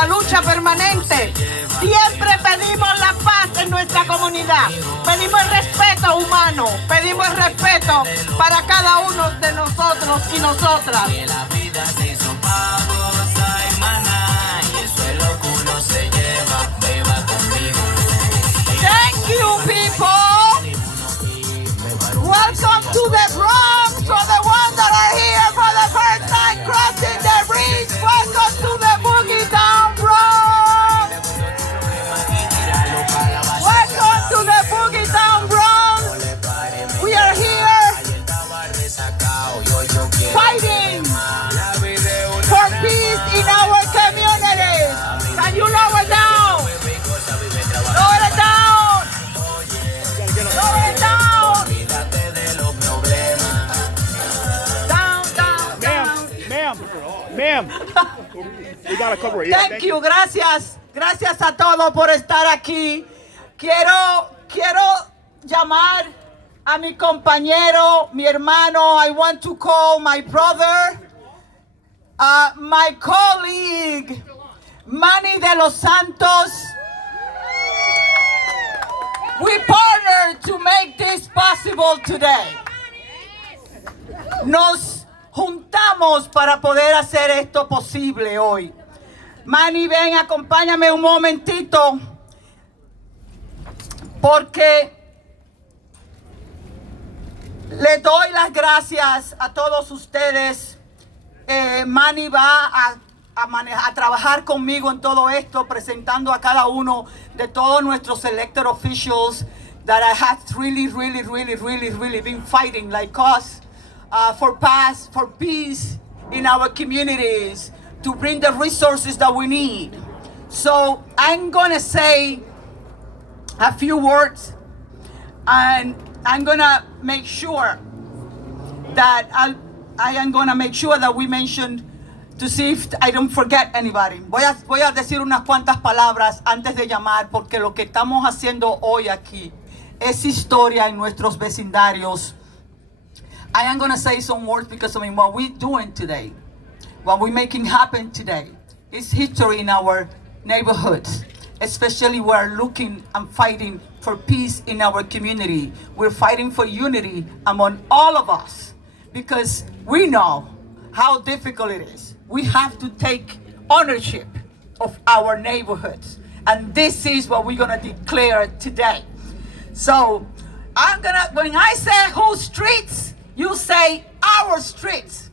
nuestra lucha permanente. Siempre pedimos la paz en nuestra comunidad. Pedimos el respeto humano. Pedimos el respeto para cada uno de nosotros y nosotras. Thank you, people. Welcome to the Bronx. For the ones that are here for the first time crossing the bridge, welcome to the Boogie Down Bronx. Welcome to the Boogie Down Bronx. We are here fighting for peace in our communities. Can you lower down? Lower it down. Lower it down. Ma'am, we gotta cover it. Yeah, Thank you, gracias. Gracias a todos por estar aquí. Quiero llamar a mi compañero, mi hermano. I want to call my brother, my colleague, Manny de los Santos. We partnered to make this possible today. Nos juntamos para poder hacer esto posible hoy. Manny, ven, acompáñame un momentito, porque le doy las gracias a todos ustedes. Manny va a trabajar conmigo en todo esto, presentando a cada uno de todos nuestros elected officials that I have really been fighting like us. For peace in our communities, to bring the resources that we need. So I'm gonna say a few words, and I'm gonna make sure that I am gonna make sure that we mention, to see if I don't forget anybody. Voy a decir unas cuantas palabras antes de llamar, porque lo que estamos haciendo hoy aquí es historia en nuestros vecindarios. I am going to say some words because what we're doing today, what we're making happen today, is history in our neighborhoods. Especially we're looking and fighting for peace in our community. We're fighting for unity among all of us because we know how difficult it is. We have to take ownership of our neighborhoods. And this is what we're going to declare today. So when I say whole streets, you say our streets.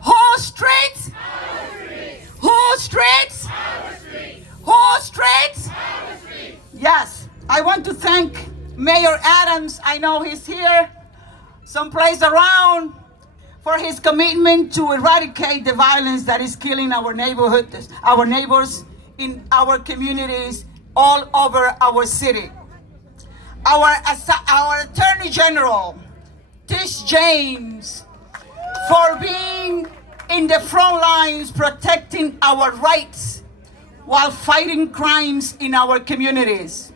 Whole streets? Our streets. Whole streets? Our streets. Whole streets? Our streets. Yes. I want to thank Mayor Adams. I know he's here, someplace around, for his commitment to eradicate the violence that is killing our neighborhoods, our neighbors in our communities all over our city. Our Attorney General, Tish James, for being in the front lines protecting our rights while fighting crimes in our communities.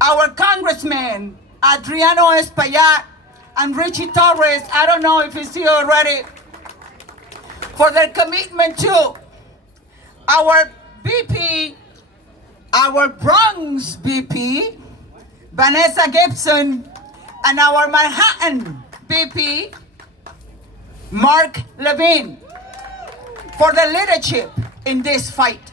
Our Congressman, Adriano Espaillat, and Richie Torres, I don't know if he's here already, for their commitment to our BP, our Bronx BP, Vanessa Gibson, and our Manhattan BP, Mark Levine, for the leadership in this fight.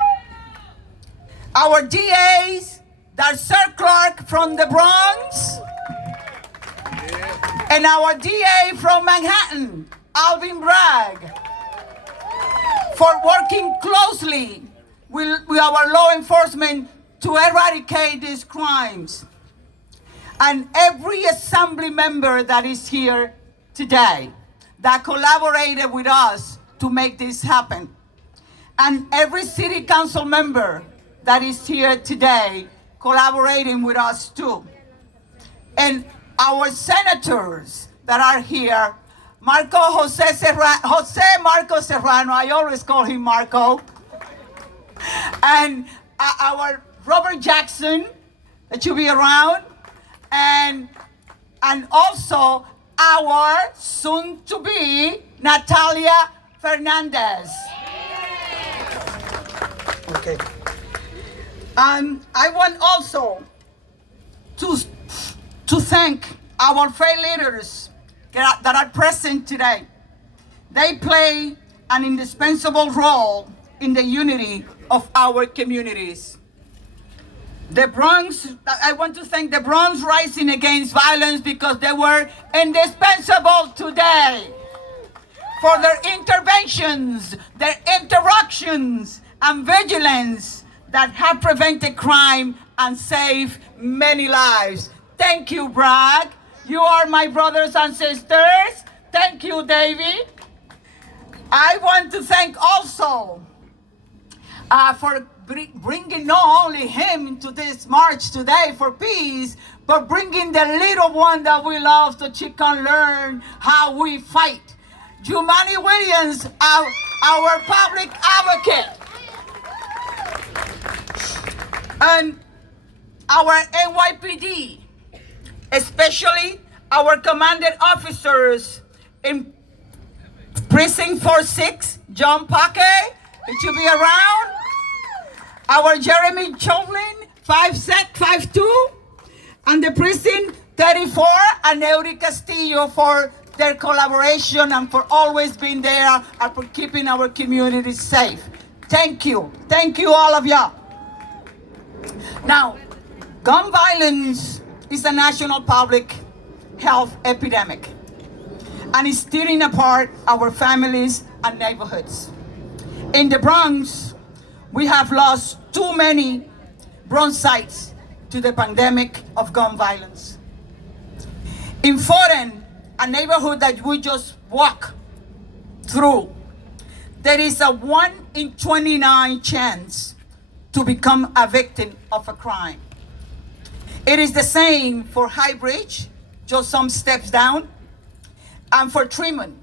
Our DAs, Darcy Clark from the Bronx, and our DA from Manhattan, Alvin Bragg, for working closely with our law enforcement to eradicate these crimes. And every assembly member that is here today that collaborated with us to make this happen. And every city council member that is here today collaborating with us too. And our senators that are here, Jose Marco Serrano, I always call him Marco, and our Robert Jackson, that you be around, and also our soon-to-be Natalia Fernandez. Okay. I want also to thank our faith leaders that are present today. They play an indispensable role in the unity of our communities. The Bronx, I want to thank the Bronx Rising Against Violence because they were indispensable today for their interventions, their interactions, and vigilance that have prevented crime and saved many lives. Thank you, Bragg. You are my brothers and sisters. Thank you, David. I want to thank also for bringing not only him to this march today for peace, but bringing the little one that we love so she can learn how we fight. Jumani Williams, our public advocate. And our NYPD, especially our commanding officers in Precinct 46, John Paquet, it should be around. Our Jeremy Chovlin, 5'2", and the Precinct 34, and Eury Castillo for their collaboration and for always being there and for keeping our community safe. Thank you. Thank you, all of y'all. Now, gun violence is a national public health epidemic, and it's tearing apart our families and neighborhoods. In the Bronx, we have lost too many Bronxites to the pandemic of gun violence. In Foreign, a neighborhood that we just walk through, there is a 1 in 29 chance to become a victim of a crime. It is the same for High Bridge, just some steps down, and for Tremont,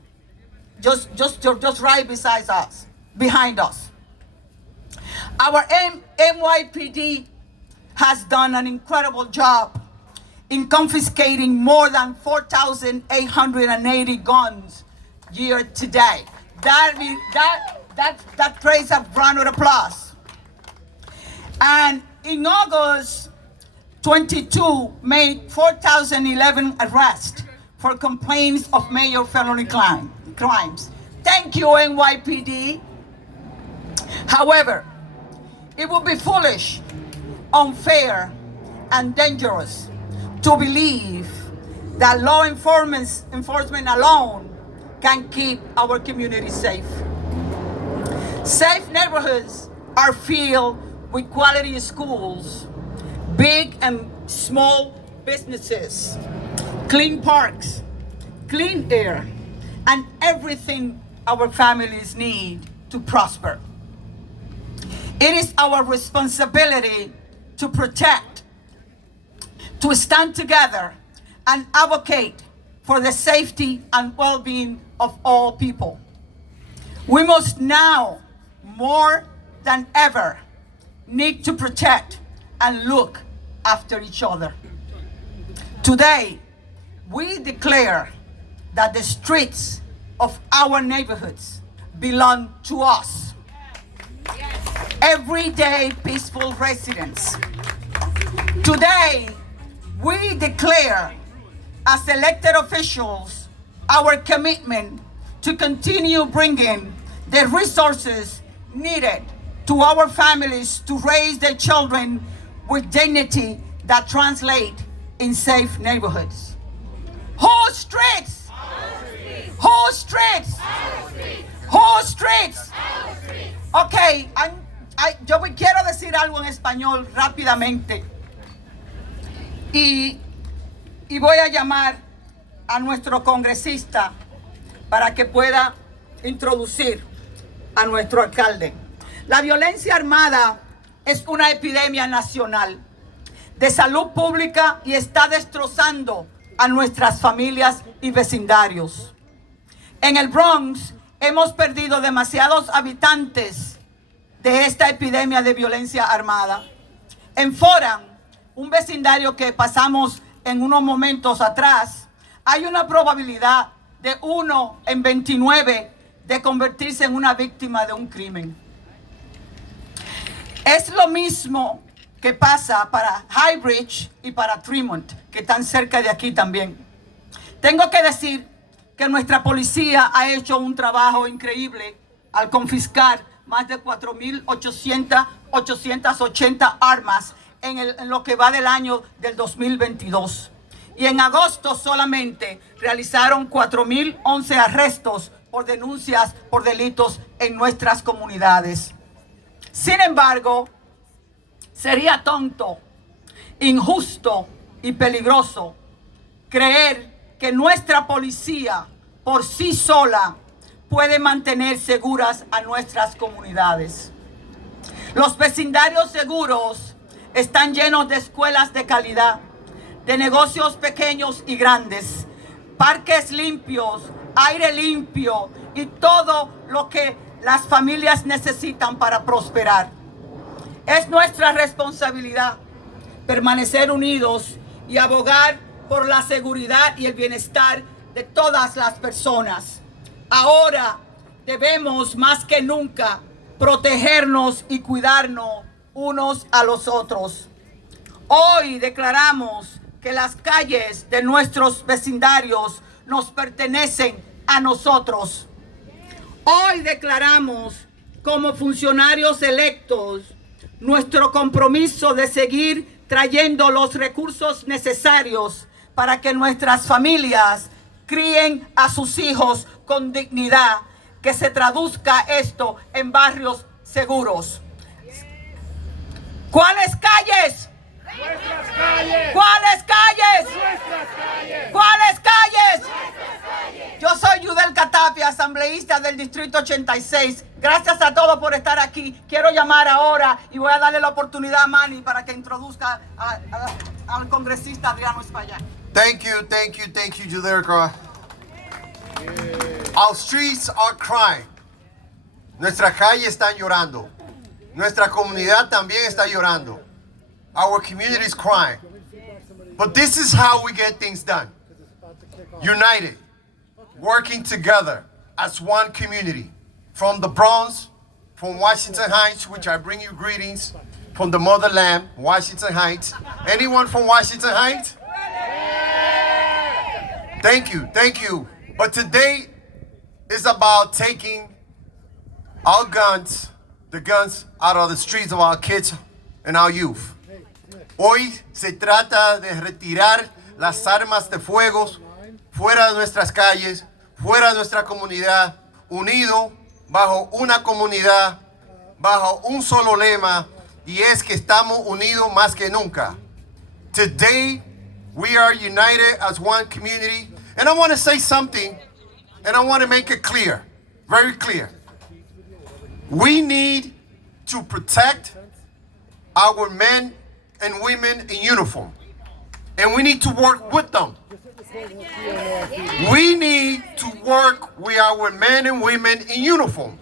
just right beside us, behind us. Our NYPD has done an incredible job in confiscating more than 4,880 guns year to date. That praise a round of applause. And in August 22, made 4,011 arrests for complaints of major felony crimes. Thank you, NYPD. However, it would be foolish, unfair, and dangerous to believe that law enforcement alone can keep our communities safe. Safe neighborhoods are filled with quality schools, big and small businesses, clean parks, clean air, and everything our families need to prosper. It is our responsibility to protect, to stand together, and advocate for the safety and well-being of all people. We must now, more than ever, need to protect and look after each other. Today, we declare that the streets of our neighborhoods belong to us, everyday peaceful residents. Today, we declare as elected officials our commitment to continue bringing the resources needed to our families to raise their children with dignity that translate in safe neighborhoods. Whole streets! Whole streets! Whole streets! Ok, yo quiero decir algo en español rápidamente. Y voy a llamar a nuestro congresista para que pueda introducir a nuestro alcalde. La violencia armada es una epidemia nacional de salud pública y está destrozando a nuestras familias y vecindarios. En el Bronx hemos perdido demasiados habitantes de esta epidemia de violencia armada. En Foran, un vecindario que pasamos en unos momentos atrás, hay una probabilidad de 1 en 29 de convertirse en una víctima de un crimen. Es lo mismo que pasa para Highbridge y para Tremont, que están cerca de aquí también. Tengo que decir que nuestra policía ha hecho un trabajo increíble al confiscar más de 4.880 armas en lo que va del año del 2022. Y en agosto solamente realizaron 4.011 arrestos por denuncias por delitos en nuestras comunidades. Sin embargo, sería tonto, injusto y peligroso creer que nuestra policía por sí sola puede mantener seguras a nuestras comunidades. Los vecindarios seguros están llenos de escuelas de calidad, de negocios pequeños y grandes, parques limpios, aire limpio y todo lo que las familias necesitan para prosperar. Es nuestra responsabilidad permanecer unidos y abogar por la seguridad y el bienestar de todas las personas. Ahora debemos más que nunca protegernos y cuidarnos unos a los otros. Hoy declaramos que las calles de nuestros vecindarios nos pertenecen a nosotros. Hoy declaramos como funcionarios electos nuestro compromiso de seguir trayendo los recursos necesarios para que nuestras familias críen a sus hijos con dignidad, que se traduzca esto en barrios seguros. ¿Cuáles calles? Nuestras calles. ¿Cuáles calles? Nuestras calles. ¿Cuáles calles? Yo soy Yudel Catapia, asambleísta del Distrito 86. Gracias a todos por estar aquí. Quiero llamar ahora y voy a darle la oportunidad a Manny para que introduzca al congresista Adriano Espaillat. Thank you, Juderica. Our streets are crying. Nuestras calles están llorando. Nuestra comunidad también está llorando. Our community is crying. But this is how we get things done. United, working together as one community. From the Bronx, from Washington Heights, which I bring you greetings, from the motherland, Washington Heights. Anyone from Washington Heights? Thank you. But today is about taking our guns, the guns out of the streets of our kids and our youth. Hoy se trata de retirar las armas de fuego fuera de nuestras calles, fuera de nuestra comunidad, unido bajo una comunidad, bajo un solo lema, y es que estamos unidos más que nunca. Today, we are united as one community, and I want to say something, and I want to make it clear, very clear. We need to protect our men and women in uniform, and we need to work with them. We need to work with our men and women in uniform.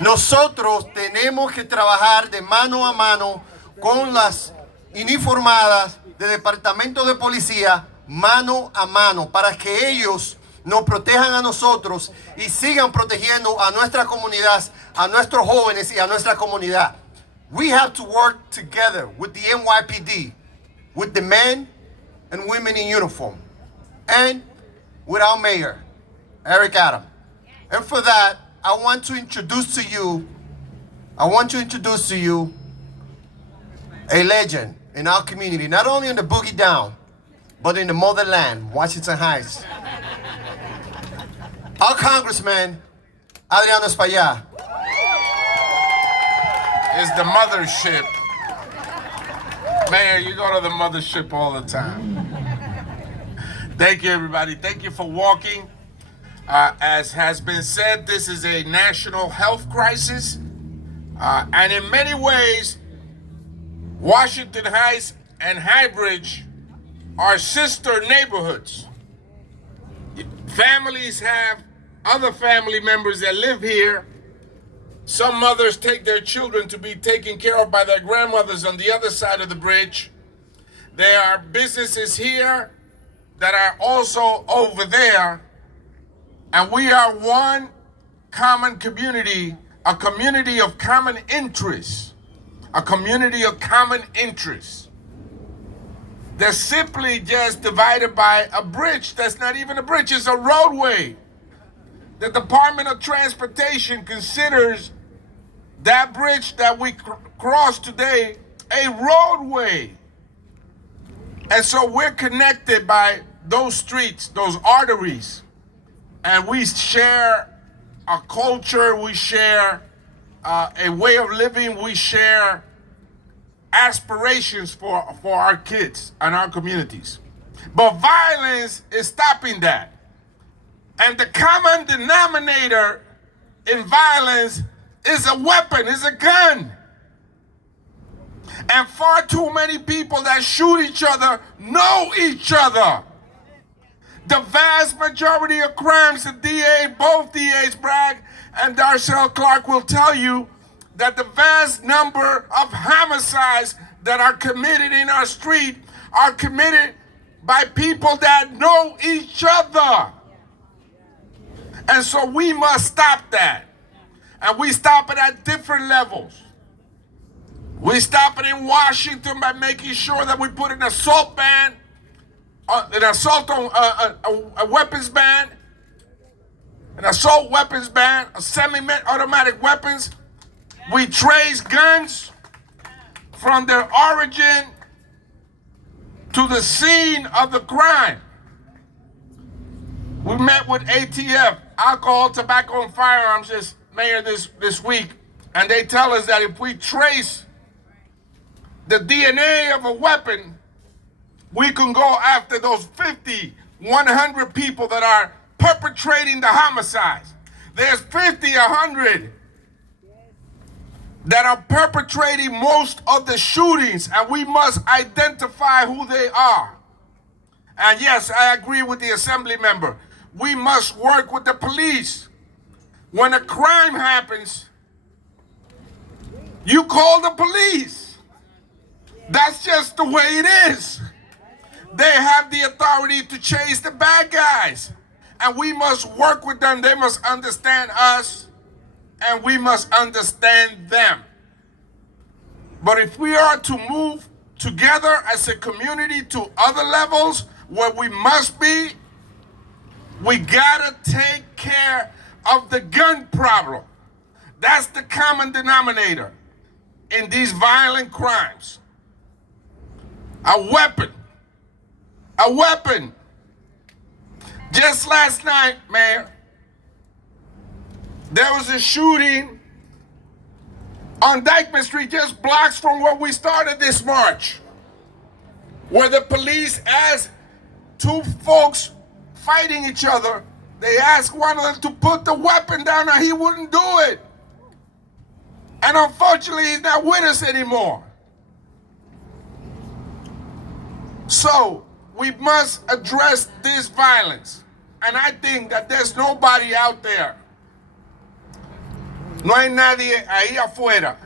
Nosotros tenemos que trabajar de mano a mano con las uniformadas del Departamento de Policía, mano a mano, para que ellos nos protejan a nosotros y sigan protegiendo a nuestra comunidad, a nuestros jóvenes y a nuestra comunidad. We have to work together with the NYPD, with the men and women in uniform, and with our mayor, Eric Adams. And for that, I want to introduce to you a legend in our community, not only in the Boogie Down, but in the motherland, Washington Heights. Our Congressman, Adriano Espaillat. Is the mothership. Mayor, you go to the mothership all the time. Thank you, everybody. Thank you for walking. As has been said, this is a national health crisis. And in many ways, Washington Heights and Highbridge are sister neighborhoods. Families have other family members that live here. Some mothers take their children to be taken care of by their grandmothers on the other side of the bridge. There are businesses here that are also over there. And we are one common community, a community of common interests. a community of common interests. They're simply just divided by a bridge that's not even a bridge, it's a roadway. The Department of Transportation considers that bridge that we cross today a roadway. And so we're connected by those streets, those arteries, and we share a culture, we share a way of living, we share aspirations for our kids and our communities. But violence is stopping that. And the common denominator in violence is a weapon, is a gun. And far too many people that shoot each other know each other. The vast majority of crimes, both DAs, Bragg and Darcel Clark, will tell you that the vast number of homicides that are committed in our street are committed by people that know each other. And so we must stop that. And we stop it at different levels. We stop it in Washington by making sure that we put an assault ban, a weapons ban, an assault weapons ban, a semi-automatic weapons. We trace guns from their origin to the scene of the crime. We met with ATF, Alcohol, Tobacco, and Firearms, Mayor, this week, and they tell us that if we trace the DNA of a weapon, we can go after those 50, 100 people that are perpetrating the homicides. There's 50, 100 that are perpetrating most of the shootings, and we must identify who they are. And yes, I agree with the assembly member. We must work with the police. When a crime happens, you call the police. That's just the way it is. They have the authority to chase the bad guys. And we must work with them. They must understand us, and we must understand them. But if we are to move together as a community to other levels where we must be, we gotta take care of the gun problem. That's the common denominator in these violent crimes. A weapon. A weapon. Just last night, Mayor, there was a shooting on Dyckman Street, just blocks from where we started this march, where the police asked two folks fighting each other, they asked one of them to put the weapon down, and he wouldn't do it. And unfortunately, he's not with us anymore. So we must address this violence. And I think that there's nobody out there, no hay nadie ahí afuera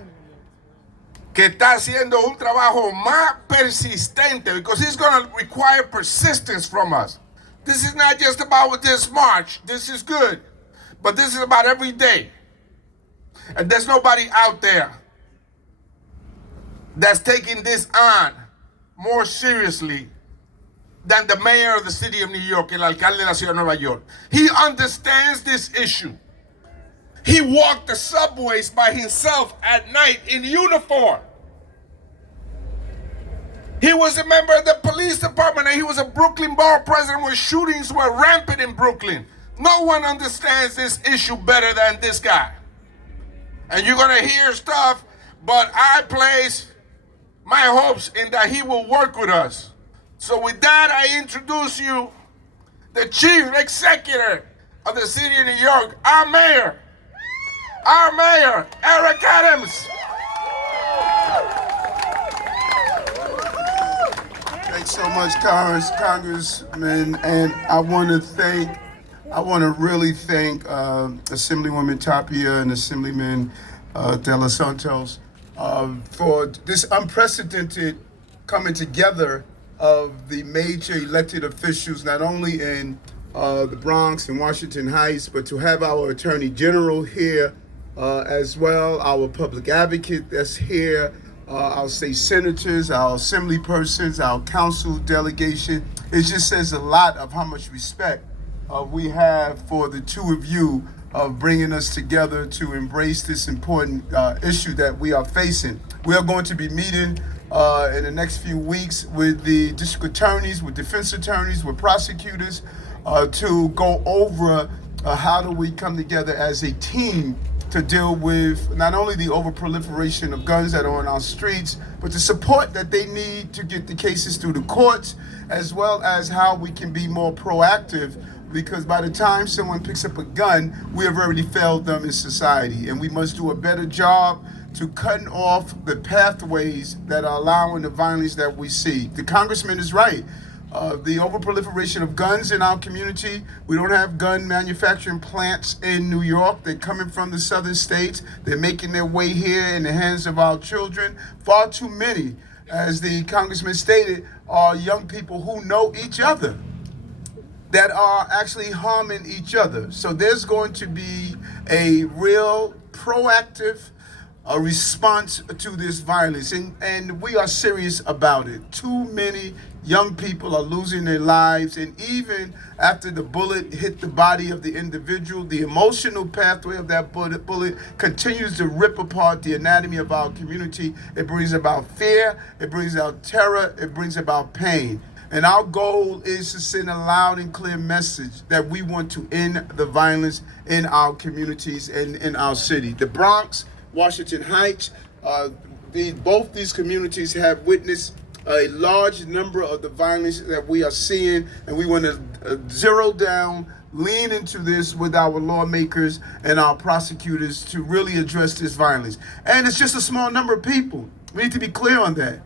que está haciendo un trabajo más persistente, because it's going to require persistence from us. This is not just about this march. This is good. But this is about every day. And there's nobody out there that's taking this on more seriously than the mayor of the city of New York, el alcalde de la ciudad de Nueva York. He understands this issue. He walked the subways by himself at night in uniform. He was a member of the police department, and he was a Brooklyn borough president when shootings were rampant in Brooklyn. No one understands this issue better than this guy. And you're gonna hear stuff, but I place my hopes in that he will work with us. So with that, I introduce you the chief executive of the city of New York, our mayor, Eric Adams. Thanks so much, Congressman, and I want to really thank Assemblywoman Tapia and Assemblyman De Los Santos for this unprecedented coming together of the major elected officials, not only in the Bronx and Washington Heights, but to have our Attorney General here as well, our public advocate that's here, our state senators, our assembly persons, our council delegation. It just says a lot of how much respect we have for the two of you of bringing us together to embrace this important issue that we are facing. We are going to be meeting in the next few weeks with the district attorneys, with defense attorneys, with prosecutors to go over how do we come together as a team to deal with not only the overproliferation of guns that are on our streets, but the support that they need to get the cases through the courts, as well as how we can be more proactive, because by the time someone picks up a gun, we have already failed them in society, and we must do a better job to cutting off the pathways that are allowing the violence that we see. The congressman is right. The overproliferation of guns in our community. We don't have gun manufacturing plants in New York. They're coming from the southern states. They're making their way here in the hands of our children. Far too many, as the congressman stated, are young people who know each other that are actually harming each other. So there's going to be a real proactive response to this violence, and we are serious about it. Too many young people are losing their lives, and even after the bullet hit the body of the individual, the emotional pathway of that bullet continues to rip apart the anatomy of our community. It brings about fear, it brings about terror, it brings about pain. And our goal is to send a loud and clear message that we want to end the violence in our communities and in our city. The Bronx, Washington Heights, both these communities have witnessed a large number of the violence that we are seeing, and we want to zero down, lean into this with our lawmakers and our prosecutors to really address this violence. And it's just a small number of people. We need to be clear on that.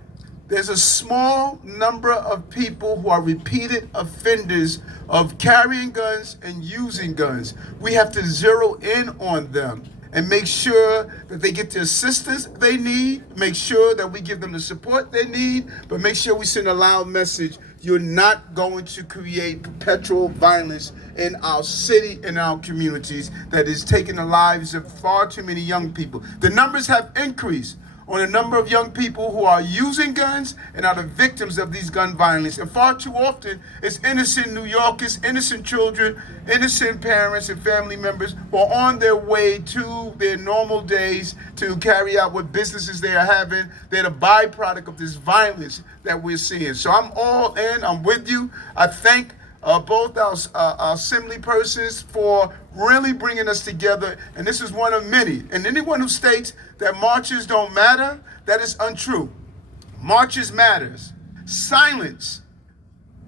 There's a small number of people who are repeated offenders of carrying guns and using guns. We have to zero in on them and make sure that they get the assistance they need, make sure that we give them the support they need, but make sure we send a loud message. You're not going to create perpetual violence in our city and our communities that is taking the lives of far too many young people. The numbers have increased on a number of young people who are using guns and are the victims of these gun violence. And far too often, it's innocent New Yorkers, innocent children, innocent parents and family members who are on their way to their normal days to carry out what businesses they are having. They're the byproduct of this violence that we're seeing. So I'm all in, I'm with you. I thank both our assembly persons for really bringing us together, and this is one of many. And anyone who states that marches don't matter, that is untrue. Marches matters. Silence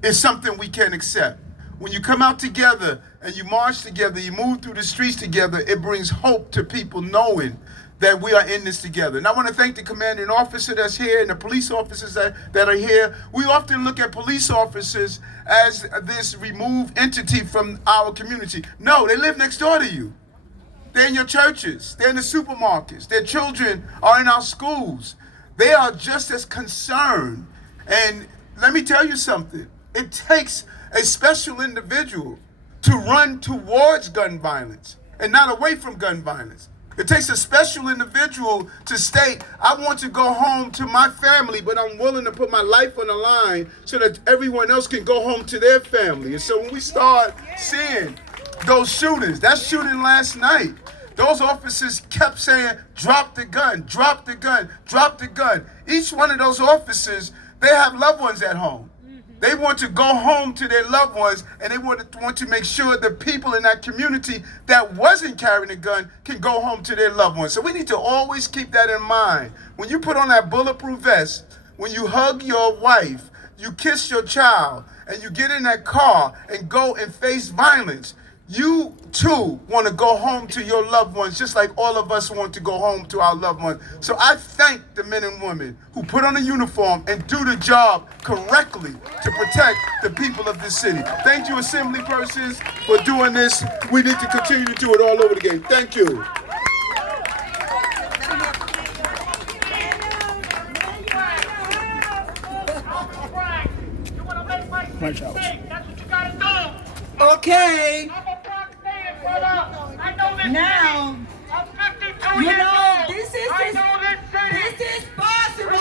is something we can't accept. When you come out together and you march together, you move through the streets together, it brings hope to people knowing that we are in this together. And I want to thank the commanding officer that's here and the police officers that are here. We often look at police officers as this removed entity from our community. No, they live next door to you. They're in your churches. They're in the supermarkets. Their children are in our schools. They are just as concerned. And let me tell you something. It takes a special individual to run towards gun violence and not away from gun violence. It takes a special individual to state, I want to go home to my family, but I'm willing to put my life on the line so that everyone else can go home to their family. And so when we start seeing those shootings, that shooting last night, those officers kept saying, drop the gun, drop the gun, drop the gun. Each one of those officers, they have loved ones at home. They want to go home to their loved ones, and they want to make sure the people in that community that wasn't carrying a gun can go home to their loved ones. So we need to always keep that in mind. When you put on that bulletproof vest, when you hug your wife, you kiss your child, and you get in that car and go and face violence, you too want to go home to your loved ones, just like all of us want to go home to our loved ones. So I thank the men and women who put on a uniform and do the job correctly to protect the people of this city. Thank you, assembly persons, for doing this. We need to continue to do it all over again. Thank you. Punch out. That's what you gotta do. Okay, I'm a Bronx native, brother. I know this now, city. I'm 52 you years know, old. this I know this city. is possible.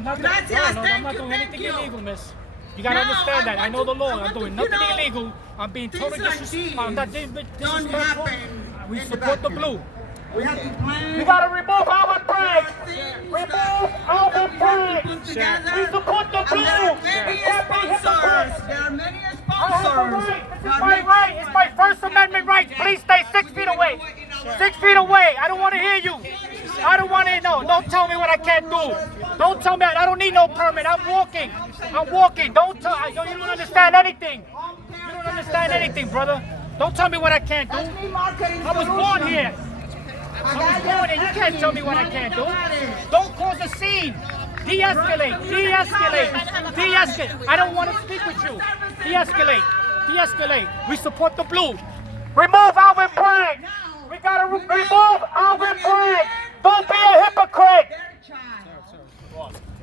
I'm not, Gracias, I'm not thank doing you, anything thank you. illegal, miss. You gotta Now, understand that. I know the law. I I'm doing want nothing you to know, illegal. I'm being things totally like disrespectful. I'm not these disrespectful. don't happen We in the support the back blue. We have to plan. You gotta remove Alvin Bragg. things Remove that Alvin we Bragg. put together. We support the And blue. there are many You can't be sponsors. hypocrite. There are many I have the sponsors. right. This is my right. It's my First Amendment right. Please stay 6 feet away. 6 feet away. I don't want to hear you. I don't want to. No, don't tell me what I can't do. Don't tell me. I don't need no permit. I'm walking. I'm walking. Don't tell. You don't understand anything. You don't understand anything, brother. Don't tell me what I can't do. I was born here. I was born here. You can't tell me what I can't do. Don't cause a scene. De-escalate. De-escalate. De-escalate. I don't want to speak with you. De-escalate. De-escalate. We support the blue. Remove Alvin Bragg. We gotta remove Alvin Bragg. Don't be a hypocrite.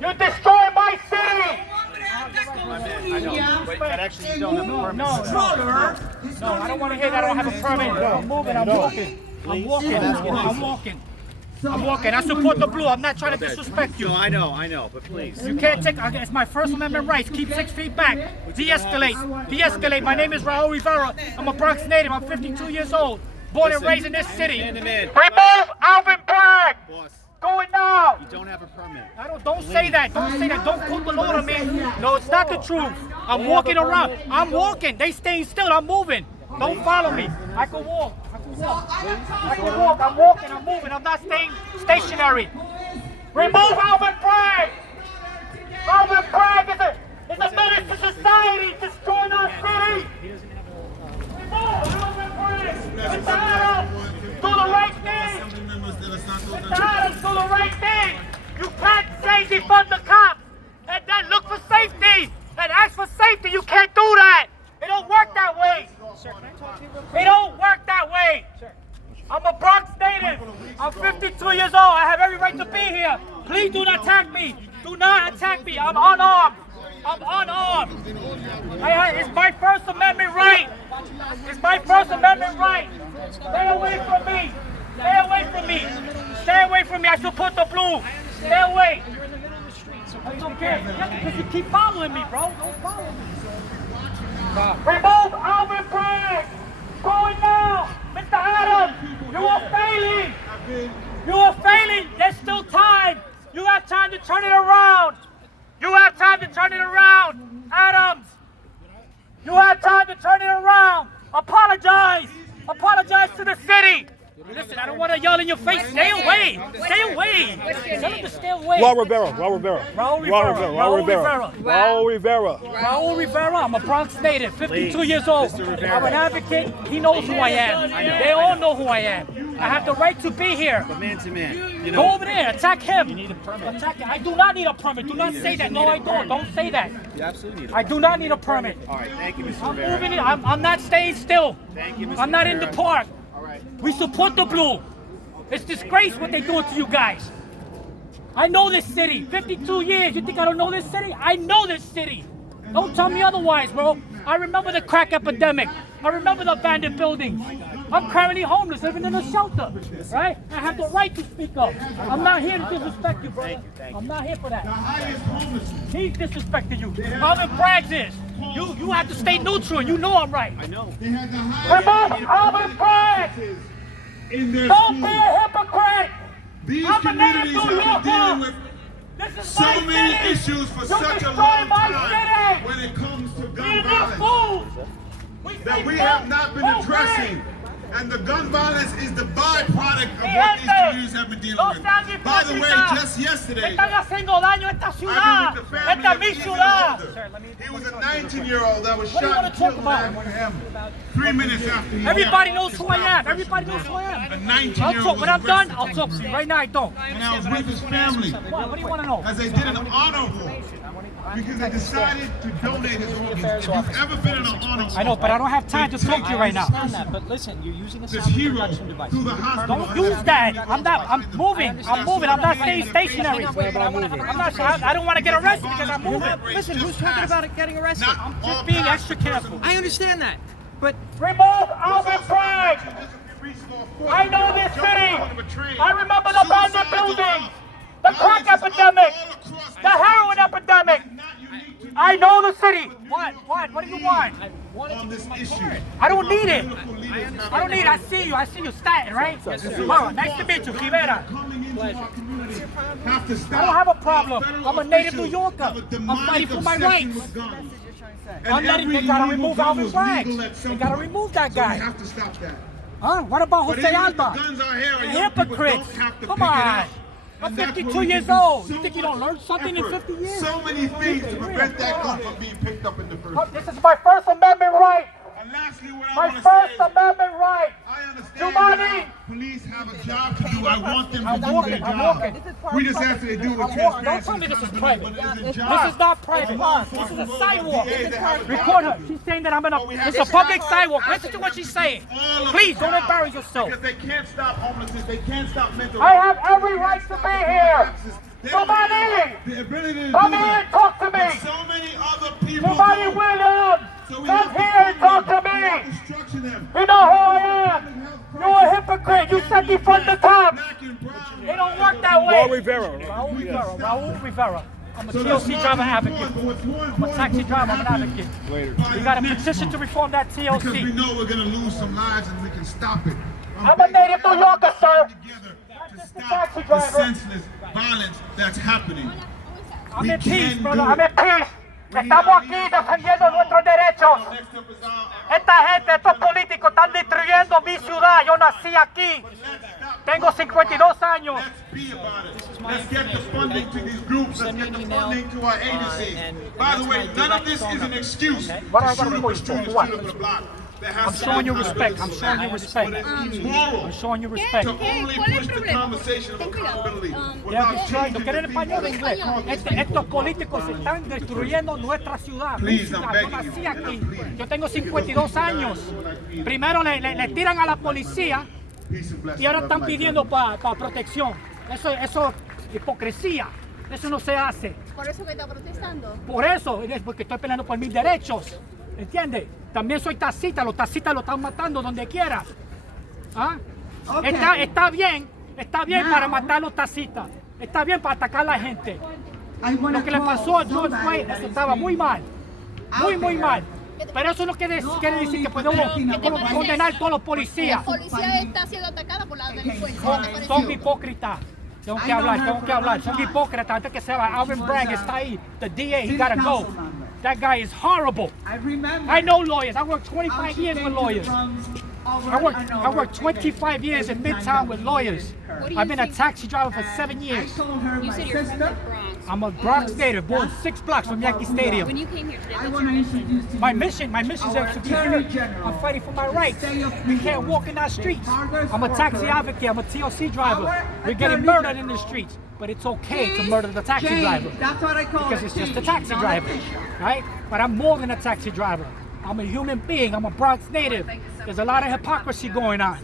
You're destroying my city. But actually, you don't have a permit. No, I don't want to hear that. I don't have a permit. I'm moving. I'm walking. I'm walking. I'm walking. I'm walking. I support the blue. I'm not trying to disrespect you. No, I know, but please. You can't take. It's my First Amendment rights. Keep 6 feet back. De-escalate. De-escalate. My name is Raul Rivera. I'm a Bronx native. I'm 52 years old. Born and raised in this city. Remove Alvin Bragg. Boss, Do it now. you don't have a permit. Don't say that. Don't say that. Don't put the law on me. No, it's not the truth. I'm walking around. I'm walking. They staying still. I'm moving. Don't follow me. I can walk. I can walk. I can walk. I'm walking. I'm moving. I'm not staying stationary. Remove Alvin Bragg. Alvin Bragg is a menace to society, destroying our city. Remove Alvin Bragg. Mr. Adams, do the right thing. Mr. Adams, do the right thing. You can't say defund the cops and then look for safety and ask for safety. You can't do that. It don't work that way. It don't work that way. I'm a Bronx native. I'm 52 years old. I have every right to be here. Please do not attack me. Do not attack me. I'm unarmed. I'm unarmed. It's my First Amendment right. It's my First Amendment right. Stay away from me. Stay away from me. Stay away from me. I support the blue. Stay away. I don't care. Yeah, because you keep following me, bro. Don't follow me. Remove Alvin Bragg. Going now. Mr. Adams, you are failing. You are failing. There's still time. You have time to turn it around. You have time to turn it around. Adams, you have time to turn it around. Apologize. Apologize to the city. Listen, I don't want to yell in your face. Stay away. Stay away. Tell him to stay away. Raul Rivera. Raul Rivera. Raul Rivera. Raul Rivera. Raul Rivera. Raul Rivera, I'm a Bronx native, 52 years old. I'm an advocate. He knows who I am. They all know who I am. I have the right to be here. But man to man. You Go know, over there, attack him. You need a permit. Attack him. I do not need a permit. Do not say that. No, I don't. Don't say that. you absolutely need a I do not need a permit. All right, thank you, Mr. I'm Rivera. moving it. I'm not staying still. Thank you, Mr. I'm not in the Rivera. park. All right. We support the blue. It's disgrace what they're doing to you guys. I know this city. 52 years. You think I don't know this city? I know this city. Don't tell me otherwise, bro. I remember the crack epidemic. I remember the abandoned buildings. I'm currently homeless, living in a shelter, right? I have the right to speak up. I'm not here to disrespect you, brother. I'm not here for that. He's disrespecting you. Alvin Bragg is. You have to stay neutral. You know I'm right. I know. Remove Alvin Bragg. Don't be a hypocrite. These I'm a native communities New have been dealing Yorker. with This is so my many city. issues for You such a destroyed long my time city. when it comes to We gun enough violence fools. that we have not been addressing. And the gun violence is the byproduct of what these communities have been dealing with. By the way, just yesterday, Están haciendo daño a esta I've ciudad. been with the family Esta of mi Ethan ciudad. Holder. He was a 19-year-old that was What do you shot wanna and talk killed about? in Amsterdam 3 minutes after he Everybody left. knows who I am. Everybody knows who I am. A I'll 19-year-old talk. was When I'm done, arrested. I'll talk to you. Right now, I don't. And I was with his family What do you want to know? as they did an honor walk because they decided to donate his organs. If you've ever been in an honor walk, I know, but I don't have time to talk to you right now. But listen, you're using a this sound hero reproduction device. through the hospital. Don't use that. I'm moving. I'm moving. I'm not staying stationary. I'm not. I don't want to get arrested because I'm moving. Listen, who's talking about it getting arrested? Not I'm all just being pastors extra careful. I understand that, but Remove Alvin Bragg. I know this city. I remember the abandoned buildings, the crack epidemic, the What do you want? on this issue. I don't need it. Political leaders have I don't need it. I see you. Staten, right? Yes, sir. Well, nice to meet you, Rivera. coming into our community have to stop. I don't have a problem. Federal I'm a native officials New Yorker. have a I'm demonic fighting for my obsession rights. with guns. I'm And letting, every they gotta illegal remove gun Alvin was Braggs. legal at some They gotta point. remove that So we guy. have to stop that. Huh? What about But Jose even if the Alba? guns are here, The young people hypocrites. don't have to Come pick it on. up. I'm And that's 52 where we years can do old. so You think you don't much learn something in effort, 50 years? So many things to prevent that gun from being picked up in the first place. This is my First Amendment right. And lastly, what I My want to say First is, Amendment right. I understand Giovanni! that our police have a job to do. I want them to I'm do walking. their I'm job. walking. We just ask that they do it with I'm walking. Don't transparency tell me and this is accountability, private. but it is a This job. is not private. This is a sidewalk. Record her. She's saying that I'm in a. It's a public sidewalk. Listen to what she's saying. Please don't embarrass yourself. Because they can't stop homelessness. They can't stop mental I have every right to be here. Giovanni! The ability to Come do here that. and talk to But me. so many other people Giovanni don't. Williams! So we Come have to here and talk to we have me. to structure them. You know who I am. You're a hypocrite. You said defund the cops. Black and brown. It don't work that way. Raul Rivera. Raul Rivera. I'm a So that's TLC more driver important, advocate. but what's more I'm a important taxi is what driver. I'm an happens advocate. Later. We got a petition to reform that Because we TLC. know we're going to lose some lives and we can stop it. I'm a native New Yorker, sir. Together to just a stop taxi the driver. senseless violence that's happening. I'm We in peace, can brother. do I'm it. in peace. Estamos aquí defendiendo nuestros derechos. Next up is our Esta gente, estos políticos están destruyendo mi ciudad. Yo nací aquí. Tengo 52 años. Let's be about it. Let's get the funding to these groups. Let's get the funding to our agencies. By the way, none of this is an excuse to What I shoot gotta up do a is street, do shoot what? up a block. There has I'm to be showing you respect. I'm accountability. showing you respect. It's moral I'm showing you respect. to only push the conversation of accountability without ¿Lo changing quieren the español o people. inglés? Estos políticos están destruyendo nuestra ciudad. Please, I'm Yo begging nací you. aquí. Yo tengo 52 años. Primero le tiran a la policía Peace and blessings. y ahora están Love you, pidiendo para protección. Eso es hipocresía. Eso no se hace. Por eso que está protestando. Por eso, es porque estoy peleando por mis derechos. ¿Entiendes? También soy taxista. Los taxistas lo están matando donde quiera. ¿Ah? Okay. Está bien para matar a los taxistas. Está bien para atacar a la gente. Lo que le pasó a George Floyd, eso estaba muy mal. Muy mal. Pero eso no quiere decir que podemos condenar a todos los La policías. policía está siendo atacada por la delincuencia. ¿Qué te Son pareció? hipócritas. Tengo que hablar. Son hipócritas. Antes que se va, Alvin Bragg está ahí. The DA, he gotta go. That guy is horrible. I know lawyers. I worked 25 years with lawyers. I worked 25 years in Midtown with lawyers. What do you I've been a think? taxi driver for 7 years. You said you're from the Bronx. I'm a Bronx native, born 6 blocks from Yankee Stadium. When you came here today, what's your mission? My mission is to be here. I'm fighting for my rights. We can't walk in our streets. I'm a taxi advocate. I'm a TLC driver. We're getting murdered in the streets, but it's okay to murder the taxi driver That's what I call because it. it's just a taxi driver, right? But I'm more than a taxi driver. I'm a human being. I'm a Bronx native. There's a lot of hypocrisy going on,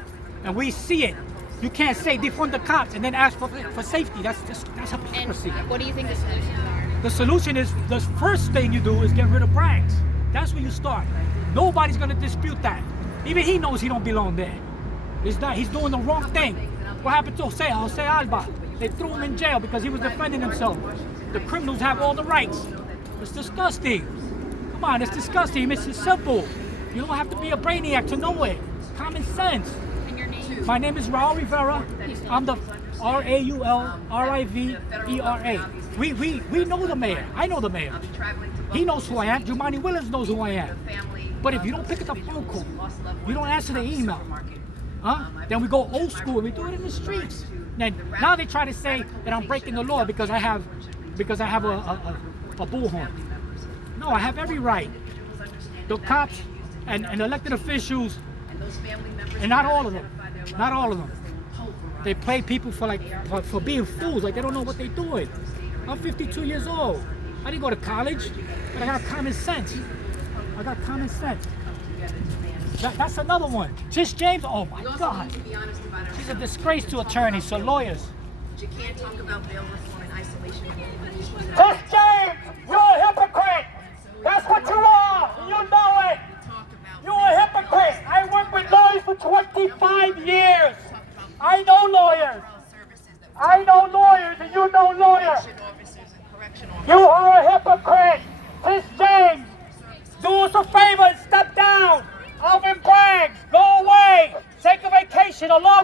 and we see it. You can't say defund the cops and then ask for safety. That's And hypocrisy. what do you think the solutions are? The solution is, the first thing you do is get rid of Braggs. That's where you start. Nobody's gonna dispute that. Even he knows he don't belong there. He's doing the wrong thing. What happened to Jose Alba? They threw him in jail because he was defending himself. The criminals have all the rights. It's disgusting. Come on, it's disgusting. It's simple. You don't have to be a brainiac to know it. Common sense. And your name? My name is Raul Rivera. I'm the RAULRIVERA. We know the mayor. I know the mayor. He knows who I am. Giovanni Williams knows who I am. But if you don't pick up the phone call, you don't answer the email, then we go old school and we do it in the streets. Then now they try to say that I'm breaking the law because I have a bullhorn. No, I have every right. The cops and elected officials, and not all of them. They play people for being fools, like they don't know what they're doing. I'm 52 years old. I didn't go to college, but I got common sense. That's another one. Tish James, oh my God. She's a disgrace to attorneys, so lawyers. You can't talk about bail reform in isolation. Tish James, you're a hypocrite. That's what you are. You know it. You're a hypocrite. I worked with lawyers for 25 years. I know lawyers, and you know lawyers. You are a hypocrite. Tish James, do us a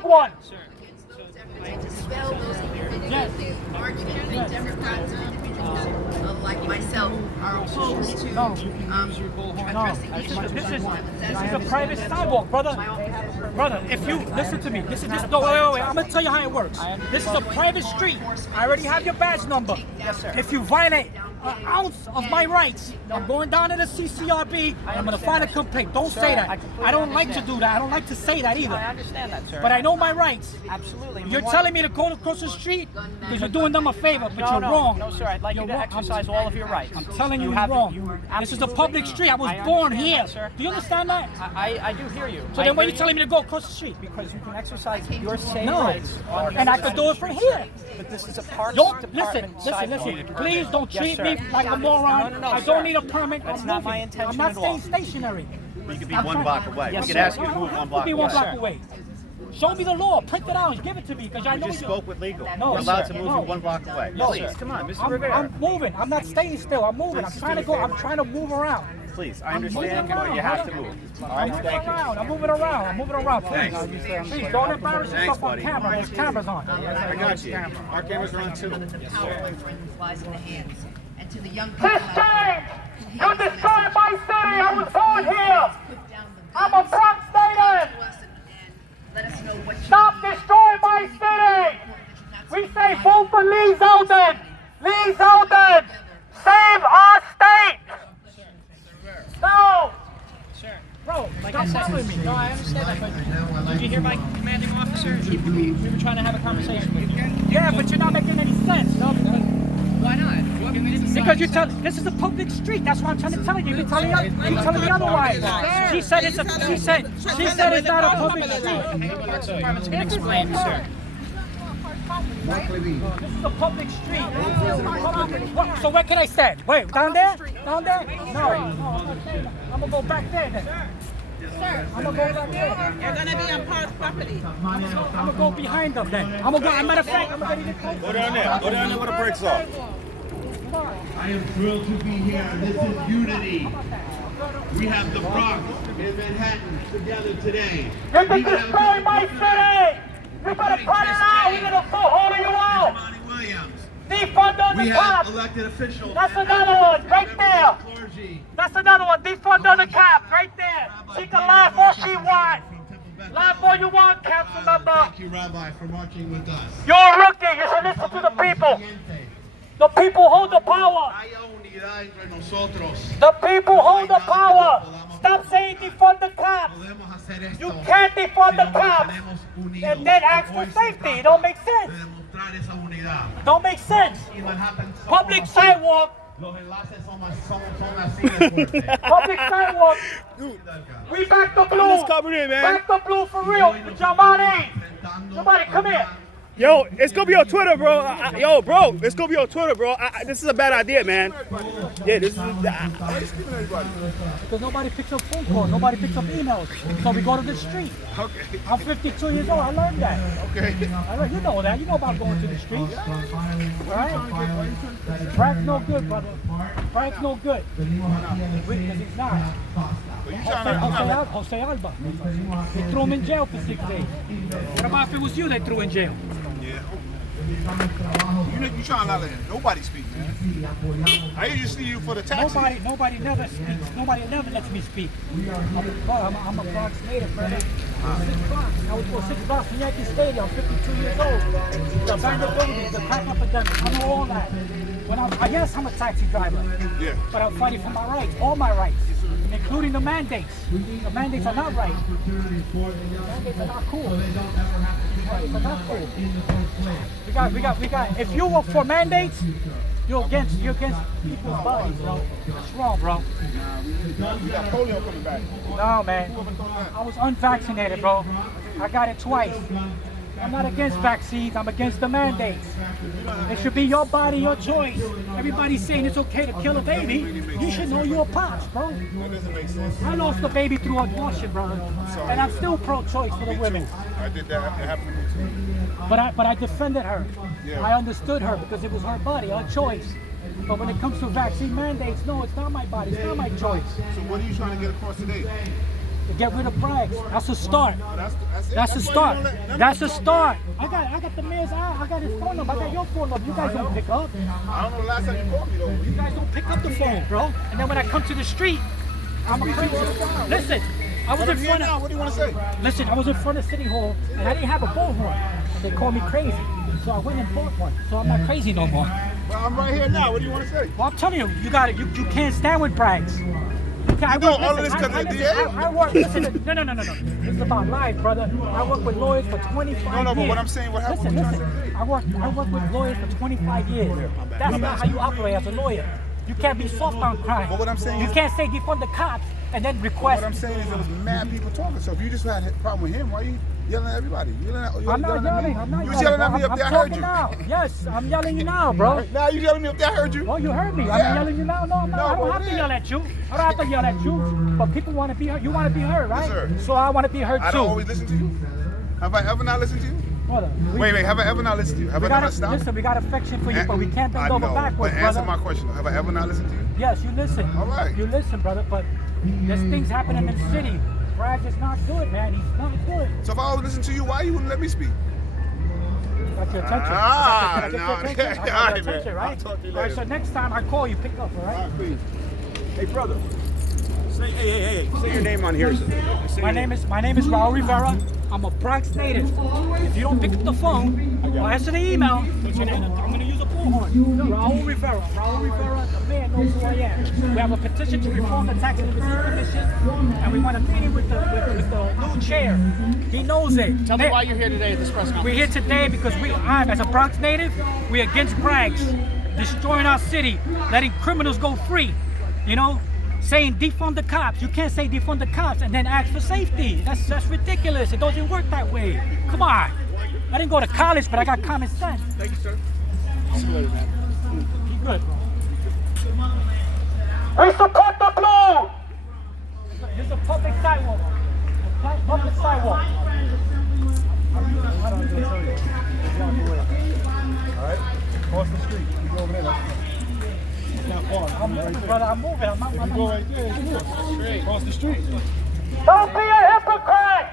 one. To dispel those individuals who are genuinely Democrats and individuals like myself are opposed to addressing This issues. is a private sidewalk, brother. Brother, if you listen to me, this is just no. Wait. I'm gonna tell you how it works. This is a private street. I already have your badge number. Yes, sir. If you violate an ounce of my rights, I'm going down to the CCRB and I'm gonna file a complaint. Don't say that. I don't like to do that. I don't like to say that either. I understand that, sir. But I know my rights. Absolutely. You're telling me to go across the street because you're doing them a favor, but you're wrong. No, sir. I'd like you to wrong. exercise all of your rights. I'm telling you, you're wrong. This is a public street. I was born here. Sir. Do you understand that? I do hear you. So then why are you telling me to go across the street? Because you can exercise your same No. rights. And I could do it from here. But this is a park Don't department listen. sidewalk. Please don't Yes, treat sir. me like a moron. No, I sir. don't need a permit. That's I'm not moving. my intention I'm not at all. staying stationary. You could be one block away. Yes, We could sir. ask you to I move don't one have block to be one away. block away. Show me the law. Print it out and give it to me because I We know just you. spoke with legal. No, We're allowed sir. to move No. you one block away. No, Please, sir. come on, Mr. I'm Rivera. moving. I'm not staying still. I'm moving. I'm trying to go. I'm trying to move around. Please, I understand, but you have to move. All right, thank you. I'm moving around. Please. Please don't embarrass yourself on camera. There's cameras on. I got you. Our cameras are on too. The power of lies in the hands. And to the young people This out time, there, you destroyed my city. I was born here. I'm a Bronx native. let us know what you Stop destroying my city. We say vote for Lee Zeldin. Lee Zeldin. Save our state. No. Bro, Like stop I said, following me. no, I understand that, but did you hear my commanding officer? We were trying to have a conversation with you. Yeah, but you're not making any sense. No, Why not? because you tell this is a public street. That's what I'm trying to tell you. You're telling me otherwise. She said it's not a public street. Parks Department's going to explain, sir. This is a public street. What? So where can I stand? Wait, down there? Down there? No, I'm not saying that. I'm gonna go back there then. I'm gonna go back there. You're gonna be on park property. I'm gonna go behind them then. I'm gonna go. As a matter of fact, I'm gonna get close. Go down there. Go down there where the brakes are. I am thrilled to be here. This is unity. We have the Bronx and Manhattan together today. You can destroy my city. You better put it out. We're gonna pull hold of you all. Monty Williams. Defund on We the have cops. elected officials. That's another one right there. Clergy. That's another one. Defund on the cops right there. She can laugh all she wants. Laugh all you want, council member. Thank you, Rabbi, for marching with us. You're a rookie. You should listen to the people. The people hold the power. Haya unidad entre nosotros. The people hold the power. Stop saying defund the cops. Podemos hacer esto. You can't defund the si nos cops mantenemos unidos. and then ask for safety. It don't make sense. De demostrar esa unidad. Don't make sense. Y Manhattan somos Public así. sidewalk. Los enlaces son así de fuertes. Public sidewalk. We back the blue. Let's cover it, man. Back the blue for real. Jamani. Somebody come here. Yo, it's gonna be on Twitter, bro. Yo, bro, it's gonna be on Twitter, bro. This is a bad idea, man. Yeah, this is. Because nobody picks up phone calls, nobody picks up emails. So we go to the street. Okay. I'm 52 years old. I learned that. Okay. You know that. You know about going to the street. Right? Frank's no good, brother. Frank's no good. Because he's not. Jose Alba. They threw him in jail for 6 days. What about if it was you they threw in jail? Yeah. You trying not to let nobody speak, man. I usually see you for the taxi. Nobody never speaks. Nobody never lets me speak. I'm a Bronx native, brother. 6 blocks. I was for 6 blocks from Yankee Stadium. I'm 52 years old. The abandoned buildings, the crack epidemic. I know all that. Yes, I'm a taxi driver. Yeah. But I'm fighting for my rights, all my rights, including the mandates. The mandates are not right. The mandates are not cool. The mandates are not cool. We got. If you were for mandates, you're against people's bodies, bro. That's wrong, bro. You got polio coming back. No, man. I was unvaccinated, bro. I got it twice. I'm not against vaccines. I'm against the mandates. It should be your body, your choice. Everybody's saying it's okay to kill a baby. You should know your pops, bro. That doesn't make sense. I lost a baby through abortion, brother. And I'm still pro-choice for the women. I did that. It happened to me too. But I defended her. Yeah. I understood her because it was her body, her choice. But when it comes to vaccine mandates, no, it's not my body. It's not my choice. So what are you trying to get across today? to get rid of brags. That's a start. That's a start. That's a start. I got the mayor's I got his phone number. I got your phone number. You guys don't pick up. I don't know the last time you called me though. You guys don't pick up the phone, bro. And then when I come to the street, I'm a crazy. Listen, I was in front of. What do you want to say? Listen, I was in front of City Hall and I didn't have a bullhorn. And they called me crazy. So I went and bought one. So I'm not crazy no more. Well, I'm right here now. What do you want to say? Well, I'm telling you, you can't stand with brags. I know all of this because of the DA? I work, listen, no. This is about life, brother. I work with lawyers for 25 years. No, but what I'm saying, what happened? Listen. I work with lawyers for 25 years. That's not how you operate as a lawyer. You can't be soft on crime. But what I'm saying you is, can't say defund the cops and then request. What I'm saying is there was mad people talking. So if you just had a problem with him, why are you yelling at everybody? I'm not yelling. You was yelling at me up there, I heard you. Now. Yes, I'm yelling you now, bro. Now you yelling me up there, I heard you. Oh, you heard me. Yeah. I'm yelling you now. No, I'm not. I don't have to yell at you. I don't have to yell at you. But people want to be heard. You want to be heard, right? Yes, sir. So I want to be heard too. I don't always listen to you. Have I ever not listened to you? Brother, Wait, have I ever not listened to you? Have I never stopped? Listen, we got affection for you, but we can't bend over backwards, but brother. answer my question. Have I ever not listened to you? Yes, you listen. All right. You listen, brother, but there's things happening in the city. Brad is not good, man. He's not good. So if I always listen to you, why you wouldn't let me speak? Got your attention. Ah, got your attention, right? I'll talk to you later. All right, so next time I call you, pick up, all right? All right, please. Hey, brother. Say, hey. Say your name on here. My name is Raul Rivera. I'm a Bronx native. If you don't pick up the phone or answer the email, I'm gonna use a bullhorn. Raul Rivera, the man knows who I am. We have a petition to reform the Tax and Receipt Commission, and we want a meeting with the new chair. He knows it. Tell me why you're here today at this press conference. We're here today because I'm, as a Bronx native, we're against brags, destroying our city, letting criminals go free. You know, saying defund the cops. You can't say defund the cops and then ask for safety. That's ridiculous. It doesn't work that way. Come on. I didn't go to college, but I got common sense. Thank you, sir. Be good, bro. We support the blue. This is a public sidewalk. A public sidewalk. All right. Cross the street. You go over there. I'm moving, brother. I'm moving. I'm Go right there. Cross the street. Don't be a hypocrite.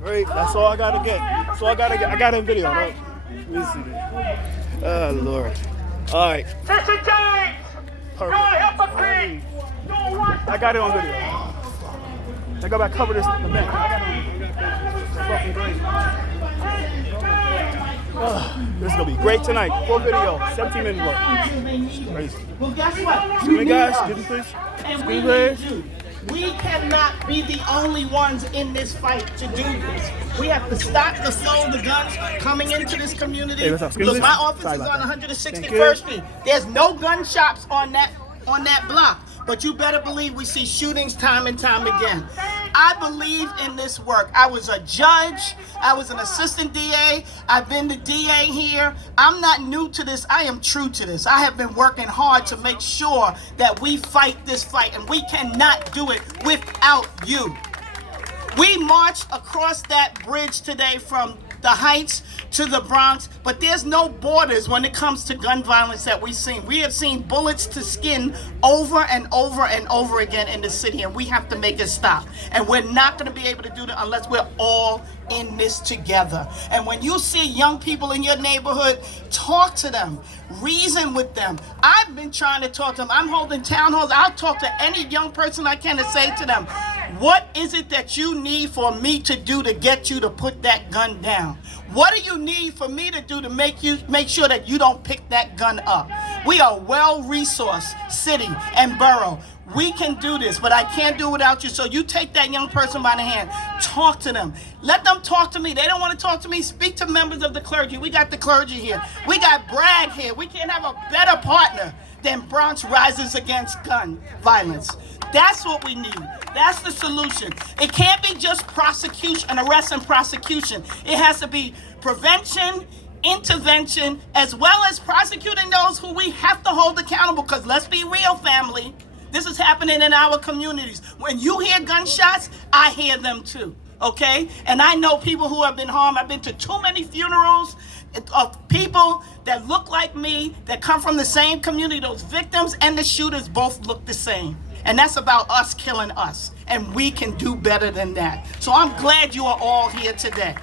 Great. That's all I gotta get. That's all I gotta get. I got it on video, right? Let me see this. Oh Lord. All right. Mr. James, you're a hypocrite. I got it on video. I go back, cover this in the back. I got it on video. It's fucking great. This is gonna be great tonight. Full video, 17 minutes work. Crazy. Well, guess what? Excuse me, guys. Excuse me, please. And Excuse we me, need please. you. We cannot be the only ones in this fight to do this. We have to stop the flow of the guns coming into this community. Hey, what's up? Because Excuse my me? office Sorry is about on that. 161st Street. There's no gun shops on that block. But you better believe we see shootings time and time again. I believe in this work. I was a judge. I was an assistant DA. I've been the DA here. I'm not new to this. I am true to this. I have been working hard to make sure that we fight this fight, and we cannot do it without you. We marched across that bridge today from the Heights to the Bronx, but there's no borders when it comes to gun violence that we've seen. We have seen bullets to skin over and over and over again in the city, and we have to make it stop. And we're not going to be able to do that unless we're all in this together. And when you see young people in your neighborhood, talk to them, reason with them. I've been trying to talk to them. I'm holding town halls. I'll talk to any young person I can to say to them, what is it that you need for me to do to get you to put that gun down? What do you need for me to do to make sure that you don't pick that gun up? We are a well-resourced city and borough. We can do this, but I can't do it without you. So you take that young person by the hand, talk to them. Let them talk to me. They don't want to talk to me. Speak to members of the clergy. We got the clergy here. We got Bragg here. We can't have a better partner than Bronx Rises Against Gun Violence. That's what we need. That's the solution. It can't be just prosecution, an arrest and prosecution. It has to be prevention, intervention, as well as prosecuting those who we have to hold accountable. Because let's be real, family. This is happening in our communities. When you hear gunshots, I hear them too, okay? And I know people who have been harmed. I've been to too many funerals of people that look like me, that come from the same community. Those victims and the shooters both look the same. And that's about us killing us. And we can do better than that. So I'm glad you are all here today.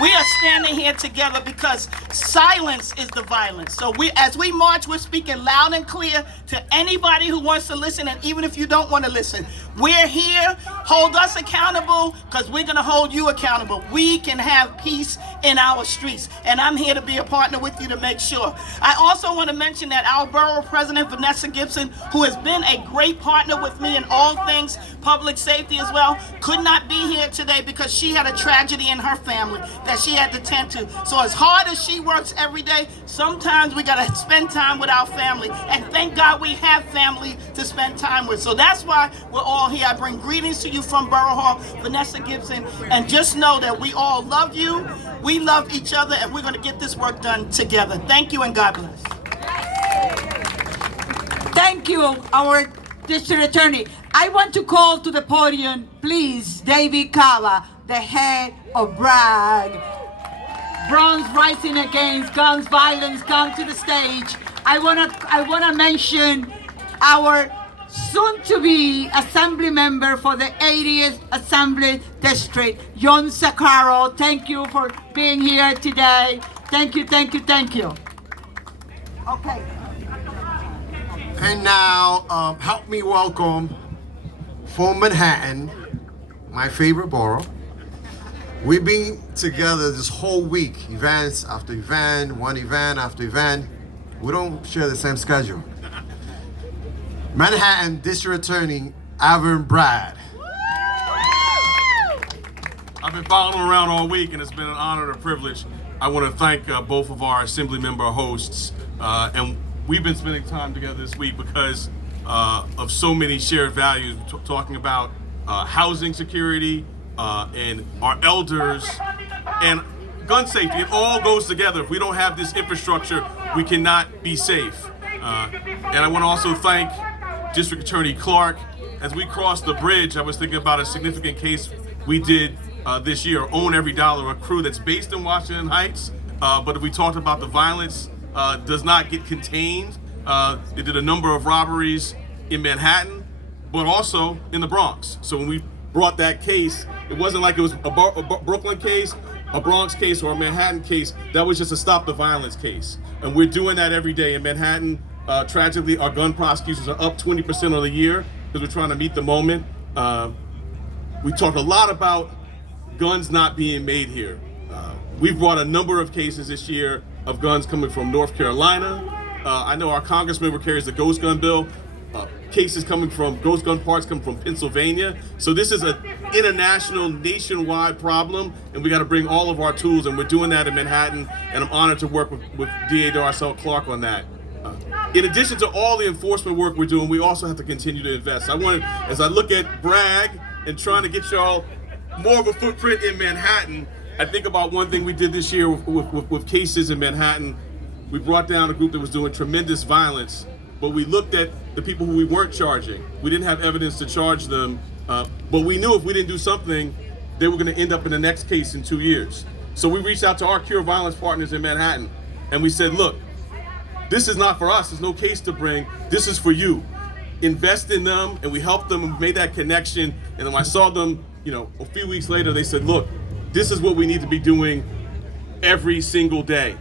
We are standing here together because silence is the violence. So as we march, we're speaking loud and clear to anybody who wants to listen, and even if you don't want to listen. We're here. Hold us accountable because we're going to hold you accountable. We can have peace in our streets, and I'm here to be a partner with you to make sure. I also want to mention that our borough president, Vanessa Gibson, who has been a great partner with me in all things public safety as well, could not be here today because she had a tragedy in her family that she had to tend to. So as hard as she works every day, sometimes we got to spend time with our family. And thank God we have family to spend time with. So that's why we're all here. I bring greetings to you from Borough Hall, Vanessa Gibson. And just know that we all love you, we love each other, and we're going to get this work done together. Thank you and God bless. Thank you, our district attorney. I want to call to the podium, please, David Cava, the head of BRAG. Bronx Rising Against Guns Violence, come to the stage. I wanna mention our soon-to-be assembly member for the 80th Assembly District, John Sakaro. Thank you for being here today. Thank you, thank you, thank you. Okay. And now, help me welcome from Manhattan, my favorite borough. We've been together this whole week, events after event, one event after event. We don't share the same schedule. Manhattan District Attorney, Alvin Bragg. I've been following him around all week, and it's been an honor and a privilege. I want to thank both of our assembly member hosts, and we've been spending time together this week because of so many shared values, talking about housing security, and our elders, and gun safety. It all goes together. If we don't have this infrastructure, we cannot be safe. And I want to also thank District Attorney Clark. As we crossed the bridge, I was thinking about a significant case we did this year, Own Every Dollar, a crew that's based in Washington Heights, but if we talked about the violence, does not get contained. They did a number of robberies in Manhattan, but also in the Bronx. So when we brought that case, it wasn't like it was a Brooklyn case, a Bronx case, or a Manhattan case. That was just a stop the violence case. And we're doing that every day. In Manhattan, tragically, our gun prosecutions are up 20% of the year because we're trying to meet the moment. We talk a lot about guns not being made here. We've brought a number of cases this year of guns coming from North Carolina. I know our congressman carries the ghost gun bill. Cases coming from ghost gun parts coming from Pennsylvania. So this is an international, nationwide problem, and we got to bring all of our tools, and we're doing that in Manhattan, and I'm honored to work with DA Darcel Clark on that. In addition to all the enforcement work we're doing, we also have to continue to invest. As I look at BRAG and trying to get y'all more of a footprint in Manhattan, I think about one thing we did this year with cases in Manhattan. We brought down a group that was doing tremendous violence, but we looked at the people who we weren't charging. We didn't have evidence to charge them, but we knew if we didn't do something, they were gonna end up in the next case in 2 years. So we reached out to our Cure Violence partners in Manhattan, and we said, look, this is not for us, there's no case to bring, this is for you. Invest in them, and we helped them and made that connection, and then when I saw them, a few weeks later, they said, look, this is what we need to be doing every single day.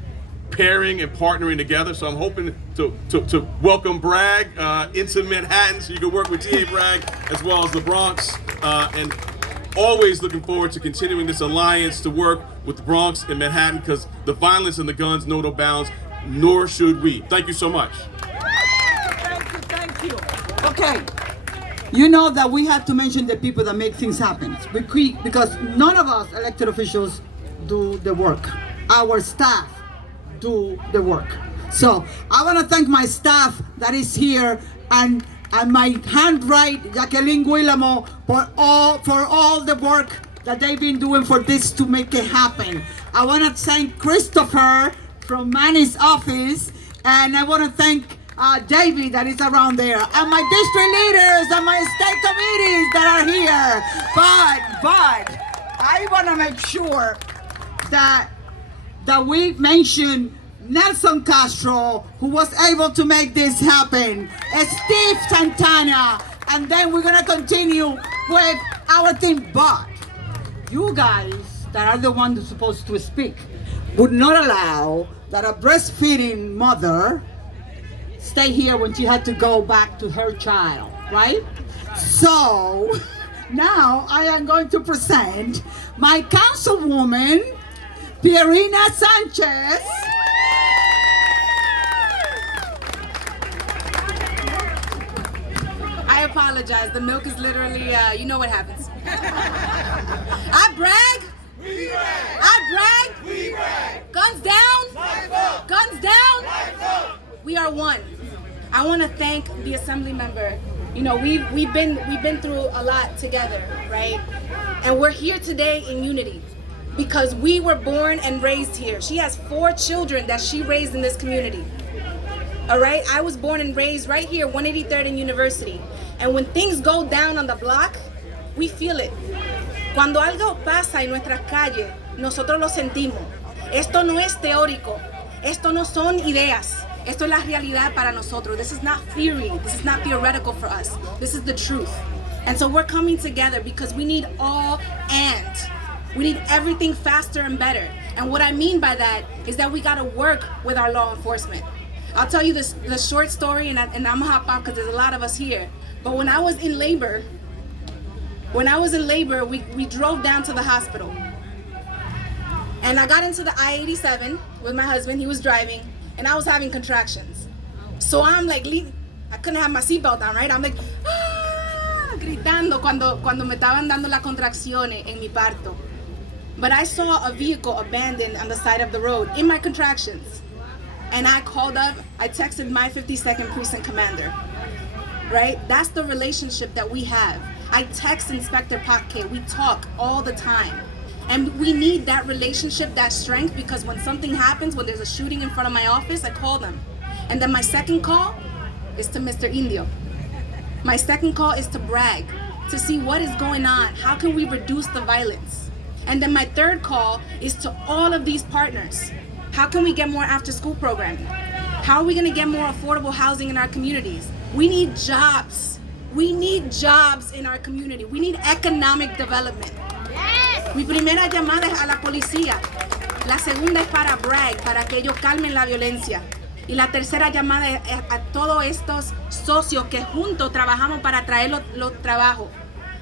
Pairing and partnering together. So I'm hoping to welcome Bragg into Manhattan so you can work with DA Bragg as well as the Bronx. And always looking forward to continuing this alliance to work with the Bronx and Manhattan because the violence and the guns know no bounds, nor should we. Thank you so much. Thank you. Okay. You know that we have to mention the people that make things happen. Because none of us elected officials do the work. Our staff do the work. So I want to thank my staff that is here and my handwrite, Jacqueline Guillermo, for all the work that they've been doing for this to make it happen. I want to thank Christopher from Manny's office, and I want to thank David that is around there, and my district leaders and my state committees that are here. But I want to make sure that we mention Nelson Castro, who was able to make this happen, Steve Santana, and then we're gonna continue with our thing. But you guys that are the ones supposed to speak would not allow that a breastfeeding mother stay here when she had to go back to her child, right? So now I am going to present my councilwoman, Pierina Sanchez. I apologize. The milk is literally, you know what happens. I brag. We brag. I brag. We brag. Guns down. Life up. Guns down. Life up. We are one. I want to thank the assembly member. You know, we've been through a lot together, right? And we're here today in unity because we were born and raised here. She has 4 children that she raised in this community. All right, I was born and raised right here, 183rd and University. And when things go down on the block, we feel it. Cuando algo pasa en nuestras calles, nosotros lo sentimos. Esto no es teórico. Esto no son ideas. Esto es la realidad para nosotros. This is not theory. This is not theoretical for us. This is the truth. And so we're coming together because we need all and. We need everything faster and better. And what I mean by that is that we got to work with our law enforcement. I'll tell you the short story, and I'm gonna hop off because there's a lot of us here. But when I was in labor, we drove down to the hospital. And I got into the I-87 with my husband. He was driving, and I was having contractions. So I'm like, I couldn't have my seatbelt on, right? I'm like, gritando cuando me estaban dando las contracciones en mi parto. But I saw a vehicle abandoned on the side of the road in my contractions. And I called up, I texted my 52nd Precinct Commander, right? That's the relationship that we have. I text Inspector Paque, we talk all the time. And we need that relationship, that strength, because when something happens, when there's a shooting in front of my office, I call them. And then my second call is to Mr. Indio. My second call is to brag, to see what is going on. How can we reduce the violence? And then my third call is to all of these partners. How can we get more after-school programming? How are we gonna get more affordable housing in our communities? We need jobs. We need jobs in our community. We need economic development. Yes. Mi primera llamada es a la policía. La segunda es para brag, para que ellos calmen la violencia. Y la tercera llamada es a todos estos socios que juntos trabajamos para traer los trabajos,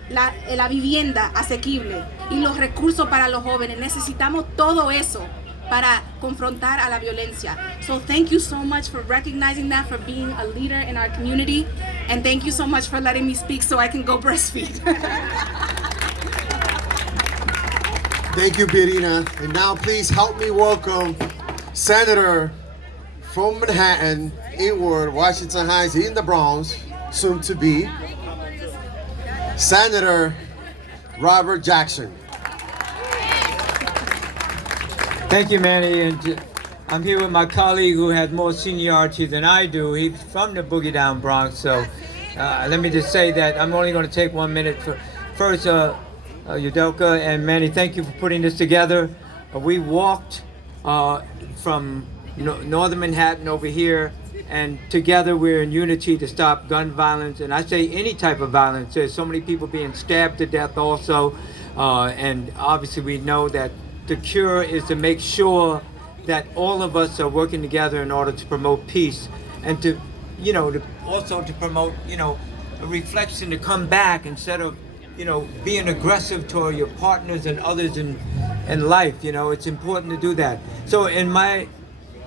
la vivienda asequible y los recursos para los jóvenes. Necesitamos todo eso para confrontar a la violencia. So thank you so much for recognizing that, for being a leader in our community, and thank you so much for letting me speak so I can go breastfeed. Thank you, Pierina. And now please help me welcome Senator from Manhattan, Inward, Washington Heights, in the Bronx, soon to be, Senator Robert Jackson. Thank you, Manny. And I'm here with my colleague who has more seniority than I do. He's from the Boogie Down Bronx. So let me just say that I'm only going to take 1 minute. First, Yudelka and Manny, thank you for putting this together. We walked from northern Manhattan over here, and together we're in unity to stop gun violence. And I say any type of violence. There's so many people being stabbed to death also. And obviously we know that the cure is to make sure that all of us are working together in order to promote peace, and to also to promote, a reflection to come back instead of, being aggressive toward your partners and others in life. It's important to do that. So in my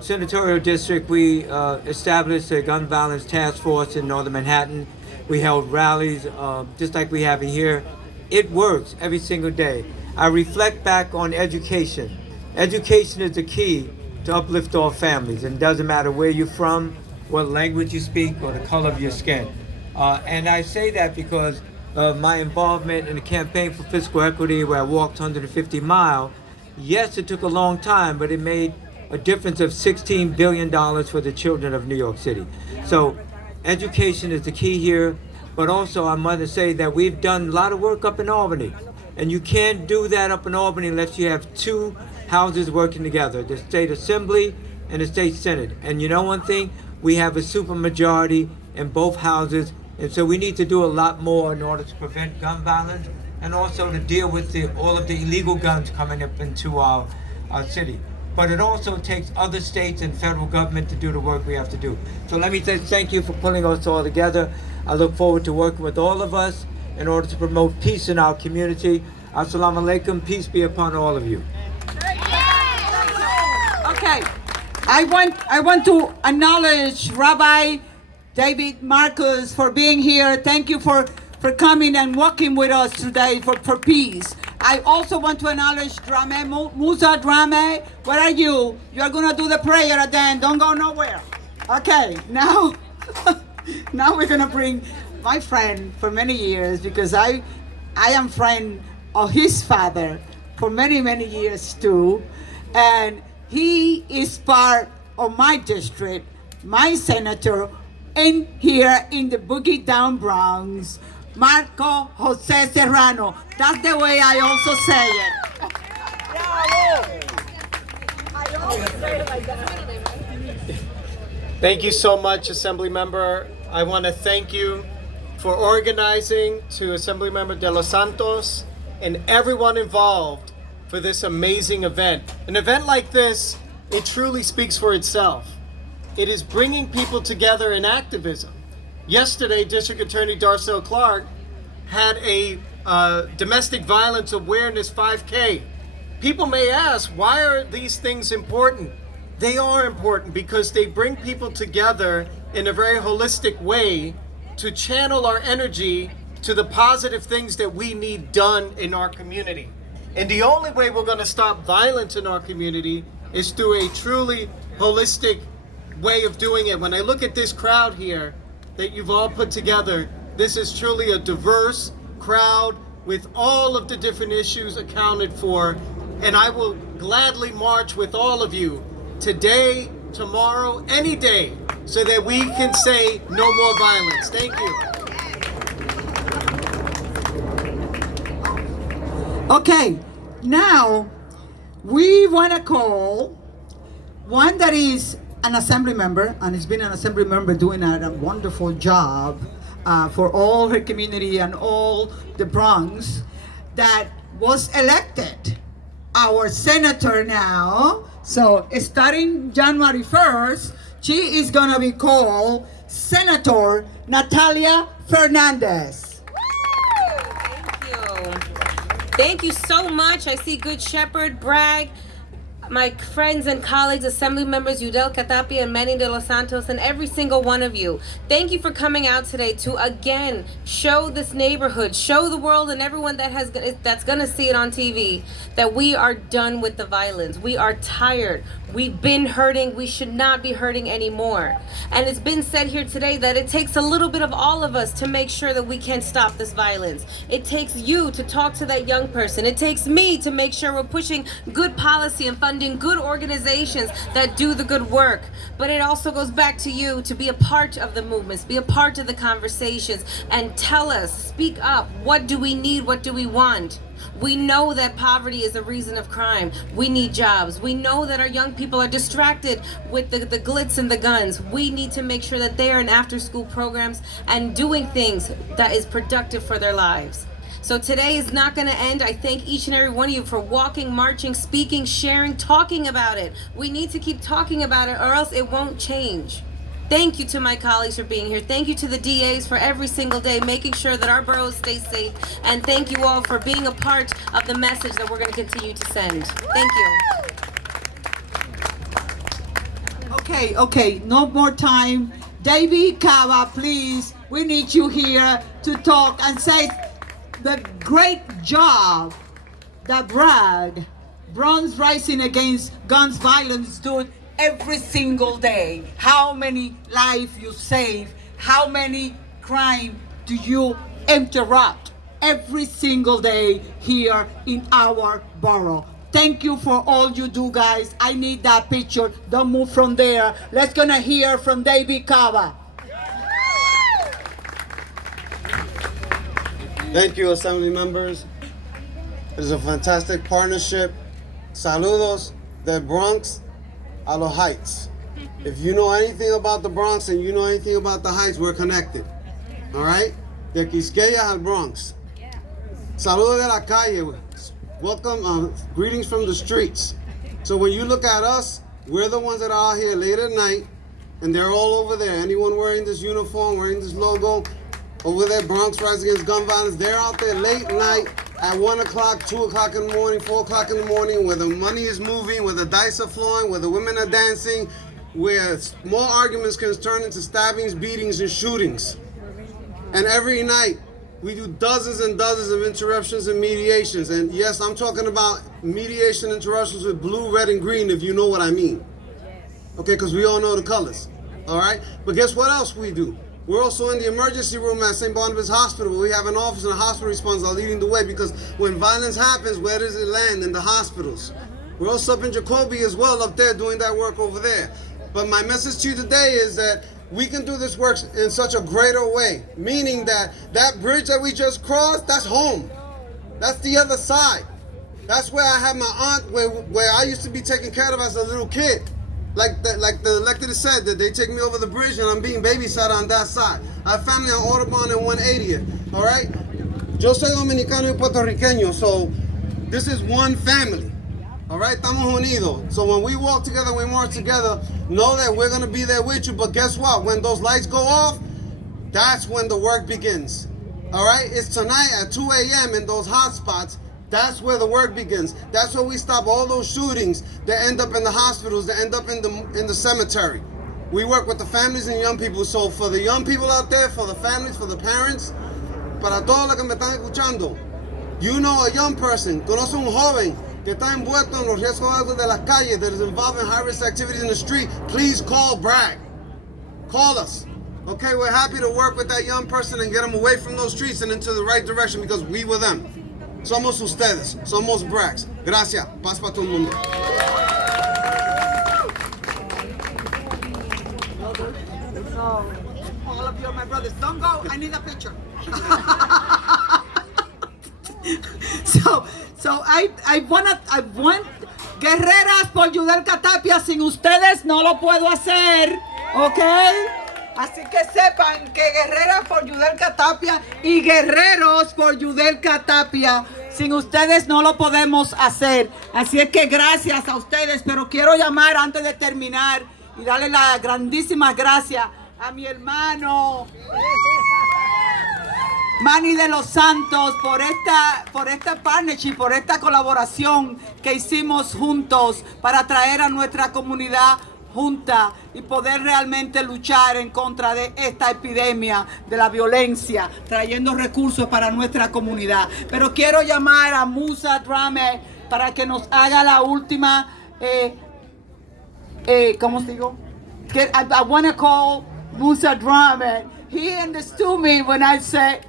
senatorial district, we established a gun violence task force in northern Manhattan. We held rallies just like we have in here. It works every single day. I reflect back on education. Education is the key to uplift all families, and it doesn't matter where you're from, what language you speak, or the color of your skin. And I say that because of my involvement in the campaign for fiscal equity, where I walked 150 miles. Yes, it took a long time, but it made a difference of $16 billion for the children of New York City. So education is the key here, but also I want to say that we've done a lot of work up in Albany. And you can't do that up in Albany unless you have two houses working together, the state assembly and the state senate. And you know one thing, we have a supermajority in both houses And so we need to do a lot more in order to prevent gun violence and also to deal with all of the illegal guns coming up into our city. But it also takes other states and federal government to do the work we have to do. So let me say thank you for pulling us all together. I look forward to working with all of us in order to promote peace in our community. Assalamu alaikum, peace be upon all of you. Okay, I want to acknowledge Rabbi David Marcus for being here. Thank you for coming and walking with us today for peace. I also want to acknowledge Drame, Musa Drame. Where are you? You're gonna do the prayer at the end. Don't go nowhere. Okay, now we're gonna bring my friend for many years, because I am friend of his father for many, many years too. And he is part of my district, my senator, in here in the Boogie Down Bronx, Marco Jose Serrano. That's the way I also say it. Thank you so much, Assembly Member. I want to thank you for organizing, to Assemblymember De Los Santos and everyone involved for this amazing event. An event like this, it truly speaks for itself. It is bringing people together in activism. Yesterday, District Attorney Darcel Clark had a domestic violence awareness 5K. People may ask, why are these things important? They are important because they bring people together in a very holistic way to channel our energy to the positive things that we need done in our community. And the only way we're going to stop violence in our community is through a truly holistic way of doing it. When I look at this crowd here that you've all put together, this is truly a diverse crowd with all of the different issues accounted for. And I will gladly march with all of you today, tomorrow, any day, so that we can say no more violence. Thank you. Okay, now we want to call one that is an assembly member, and has been an assembly member doing a wonderful job for all her community and all the Bronx, that was elected our senator now. So starting January 1st, she is gonna be called Senator Natalia Fernandez. Thank you so much. I see Good Shepherd, Bragg, my friends and colleagues, assembly members, Yudel Catapia and Manny de los Santos, and every single one of you. Thank you for coming out today to again show this neighborhood, show the world and everyone that's gonna see it on TV that we are done with the violence. We are tired. We've been hurting. We should not be hurting anymore. And it's been said here today that it takes a little bit of all of us to make sure that we can stop this violence. It takes you to talk to that young person. It takes me to make sure we're pushing good policy and funding good organizations that do the good work. But it also goes back to you to be a part of the movements, be a part of the conversations, and tell us, speak up. What do we need? What do we want? We know that poverty is a reason of crime. We need jobs. We know that our young people are distracted with the glitz and the guns. We need to make sure that they are in after-school programs and doing things that is productive for their lives. So today is not going to end. I thank each and every one of you for walking, marching, speaking, sharing, talking about it. We need to keep talking about it or else it won't change. Thank you to my colleagues for being here. Thank you to the DAs for every single day making sure that our boroughs stay safe. And thank you all for being a part of the message that we're going to continue to send. Thank you. Okay, no more time. David Cava, please, we need you here to talk and say the great job that Bragg, Bronx Rising Against Guns Violence, doing every single day. How many lives you save, how many crime do you interrupt every single day here in our borough. Thank you for all you do, guys. I need that picture. Don't move from there. Let's gonna hear from David Cava. Thank you, Assembly members. It is a fantastic partnership. Saludos del Bronx a los Heights. If you know anything about the Bronx and you know anything about the Heights, we're connected. all right? De Quisqueya al Bronx. Saludos de la calle. Welcome, greetings from the streets. So when you look at us, we're the ones that are out here late at night, and they're all over there. Anyone wearing this uniform, wearing this logo, over there, Bronx Rise Against Gun Violence, they're out there late night at 1 o'clock, 2 o'clock in the morning, 4 o'clock in the morning, where the money is moving, where the dice are flowing, where the women are dancing, where small arguments can turn into stabbings, beatings, and shootings. And every night, we do dozens and dozens of interruptions and mediations. And yes, I'm talking about mediation interruptions with blue, red, and green, if you know what I mean. Okay, because we all know the colors. All right? But guess what else we do? We're also in the emergency room at St. Barnabas Hospital, where we have an office and a hospital response are leading the way, because when violence happens, where does it land? In the hospitals. We're also up in Jacoby as well, up there doing that work over there. But my message to you today is that we can do this work in such a greater way, meaning that that bridge that we just crossed, that's home. That's the other side. That's where I have my aunt, where I used to be taken care of as a little kid. Like the elected said, that they take me over the bridge and I'm being babysat on that side. I have family on Audubon and 180th, all right? Yo soy dominicano y puertorriqueño, so this is one family. All right, estamos unidos. So when we walk together, we march together, know that we're going to be there with you. But guess what? When those lights go off, that's when the work begins. All right? It's tonight at 2 a.m. in those hot spots. That's where the work begins. That's where we stop all those shootings that end up in the hospitals, that end up in the cemetery. We work with the families and young people. So for the young people out there, for the families, for the parents, para todos los que me están escuchando, you know a young person, conoce un joven que está envuelto en los riesgos de las calles, that is involved in high-risk activities in the street, please call Bragg. Call us. Okay, we're happy to work with that young person and get them away from those streets and into the right direction, because we were them. Somos ustedes. Somos Braggs. Gracias. Paz para todo el mundo. All of you are my brothers. Don't go. I need a picture. So I want guerreras por Yudelka Tapia. Sin ustedes no lo puedo hacer, ¿ok? Así que sepan que guerreras por Yudelka Tapia y guerreros por Yudelka Tapia. Sin ustedes no lo podemos hacer. Así es que gracias a ustedes. Pero quiero llamar antes de terminar y darle las grandísimas gracias a mi hermano Manny de los Santos por esta partnership, por esta colaboración que hicimos juntos para traer a nuestra comunidad junta y poder realmente luchar en contra de esta epidemia de la violencia, trayendo recursos para nuestra comunidad. Pero quiero llamar a Musa Drame para que nos haga la última, ¿cómo digo? I want to call Musa Drame. He understood me when I said,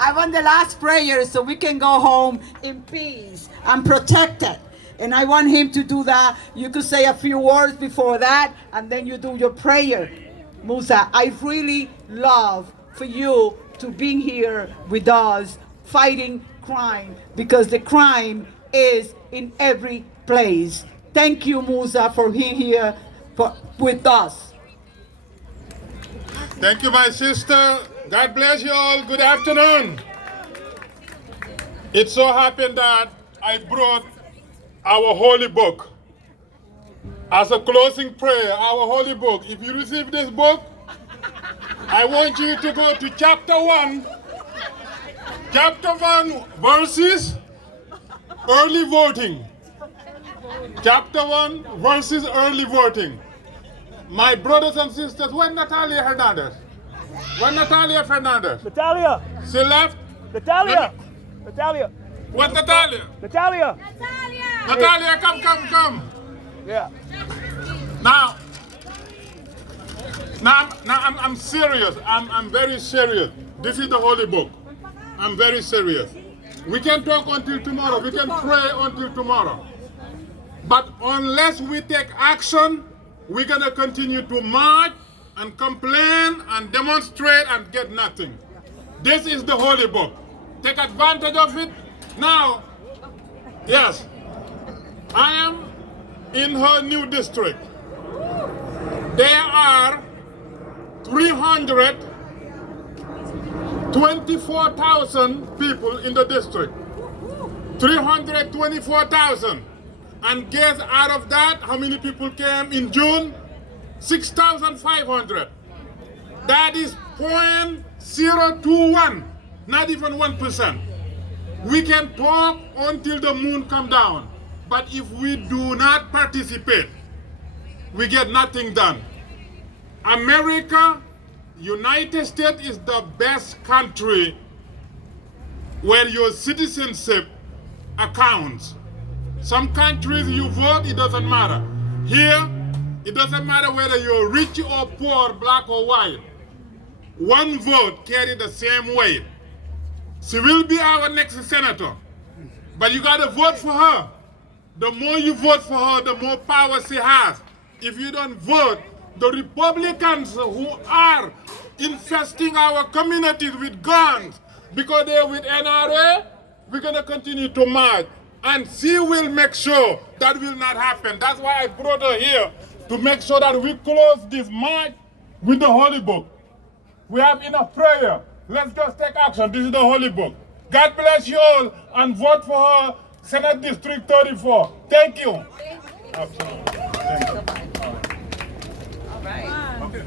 I want the last prayer so we can go home in peace and protected. And I want him to do that. You could say a few words before that, and then you do your prayer. Musa, I really love for you to be here with us fighting crime, because the crime is in every place. Thank you, Musa, for being here with us. Thank you, my sister. God bless you all. Good afternoon. It so happened that I brought our holy book as a closing prayer. Our holy book. If you receive this book, I want you to go to chapter 1. Chapter 1, verses early voting. Chapter 1, verses early voting. My brothers and sisters, where's Natalia Hernandez? Where's Natalia Fernandez? Natalia! She left? Natalia! Natalia! What Natalia? Natalia! Natalia, come. Yeah. Now I'm serious. I'm very serious. This is the holy book. I'm very serious. We can talk until tomorrow. We can pray until tomorrow. But unless we take action, we're going to continue to march and complain and demonstrate and get nothing. This is the holy book. Take advantage of it. Now, yes, I am in her new district. There are 300 24,000 people in the district. 324,000. And guess out of that, how many people came in June? 6,500. That is 0.021, not even 1%. We can talk until the moon comes down, but if we do not participate, we get nothing done. America, United States is the best country where your citizenship accounts. Some countries you vote, it doesn't matter. Here, it doesn't matter whether you're rich or poor, black or white. One vote carries the same weight. She will be our next senator, but you gotta vote for her. The more you vote for her, the more power she has. If you don't vote, the Republicans who are infesting our communities with guns, because they're with NRA, we're gonna continue to march. And she will make sure that will not happen. That's why I brought her here, to make sure that we close this march with the Holy Book. We have enough prayer. Let's just take action. This is the Holy Book. God bless you all, and vote for her, Senate District 34. Thank you. Absolutely. Thank you. All right. Okay.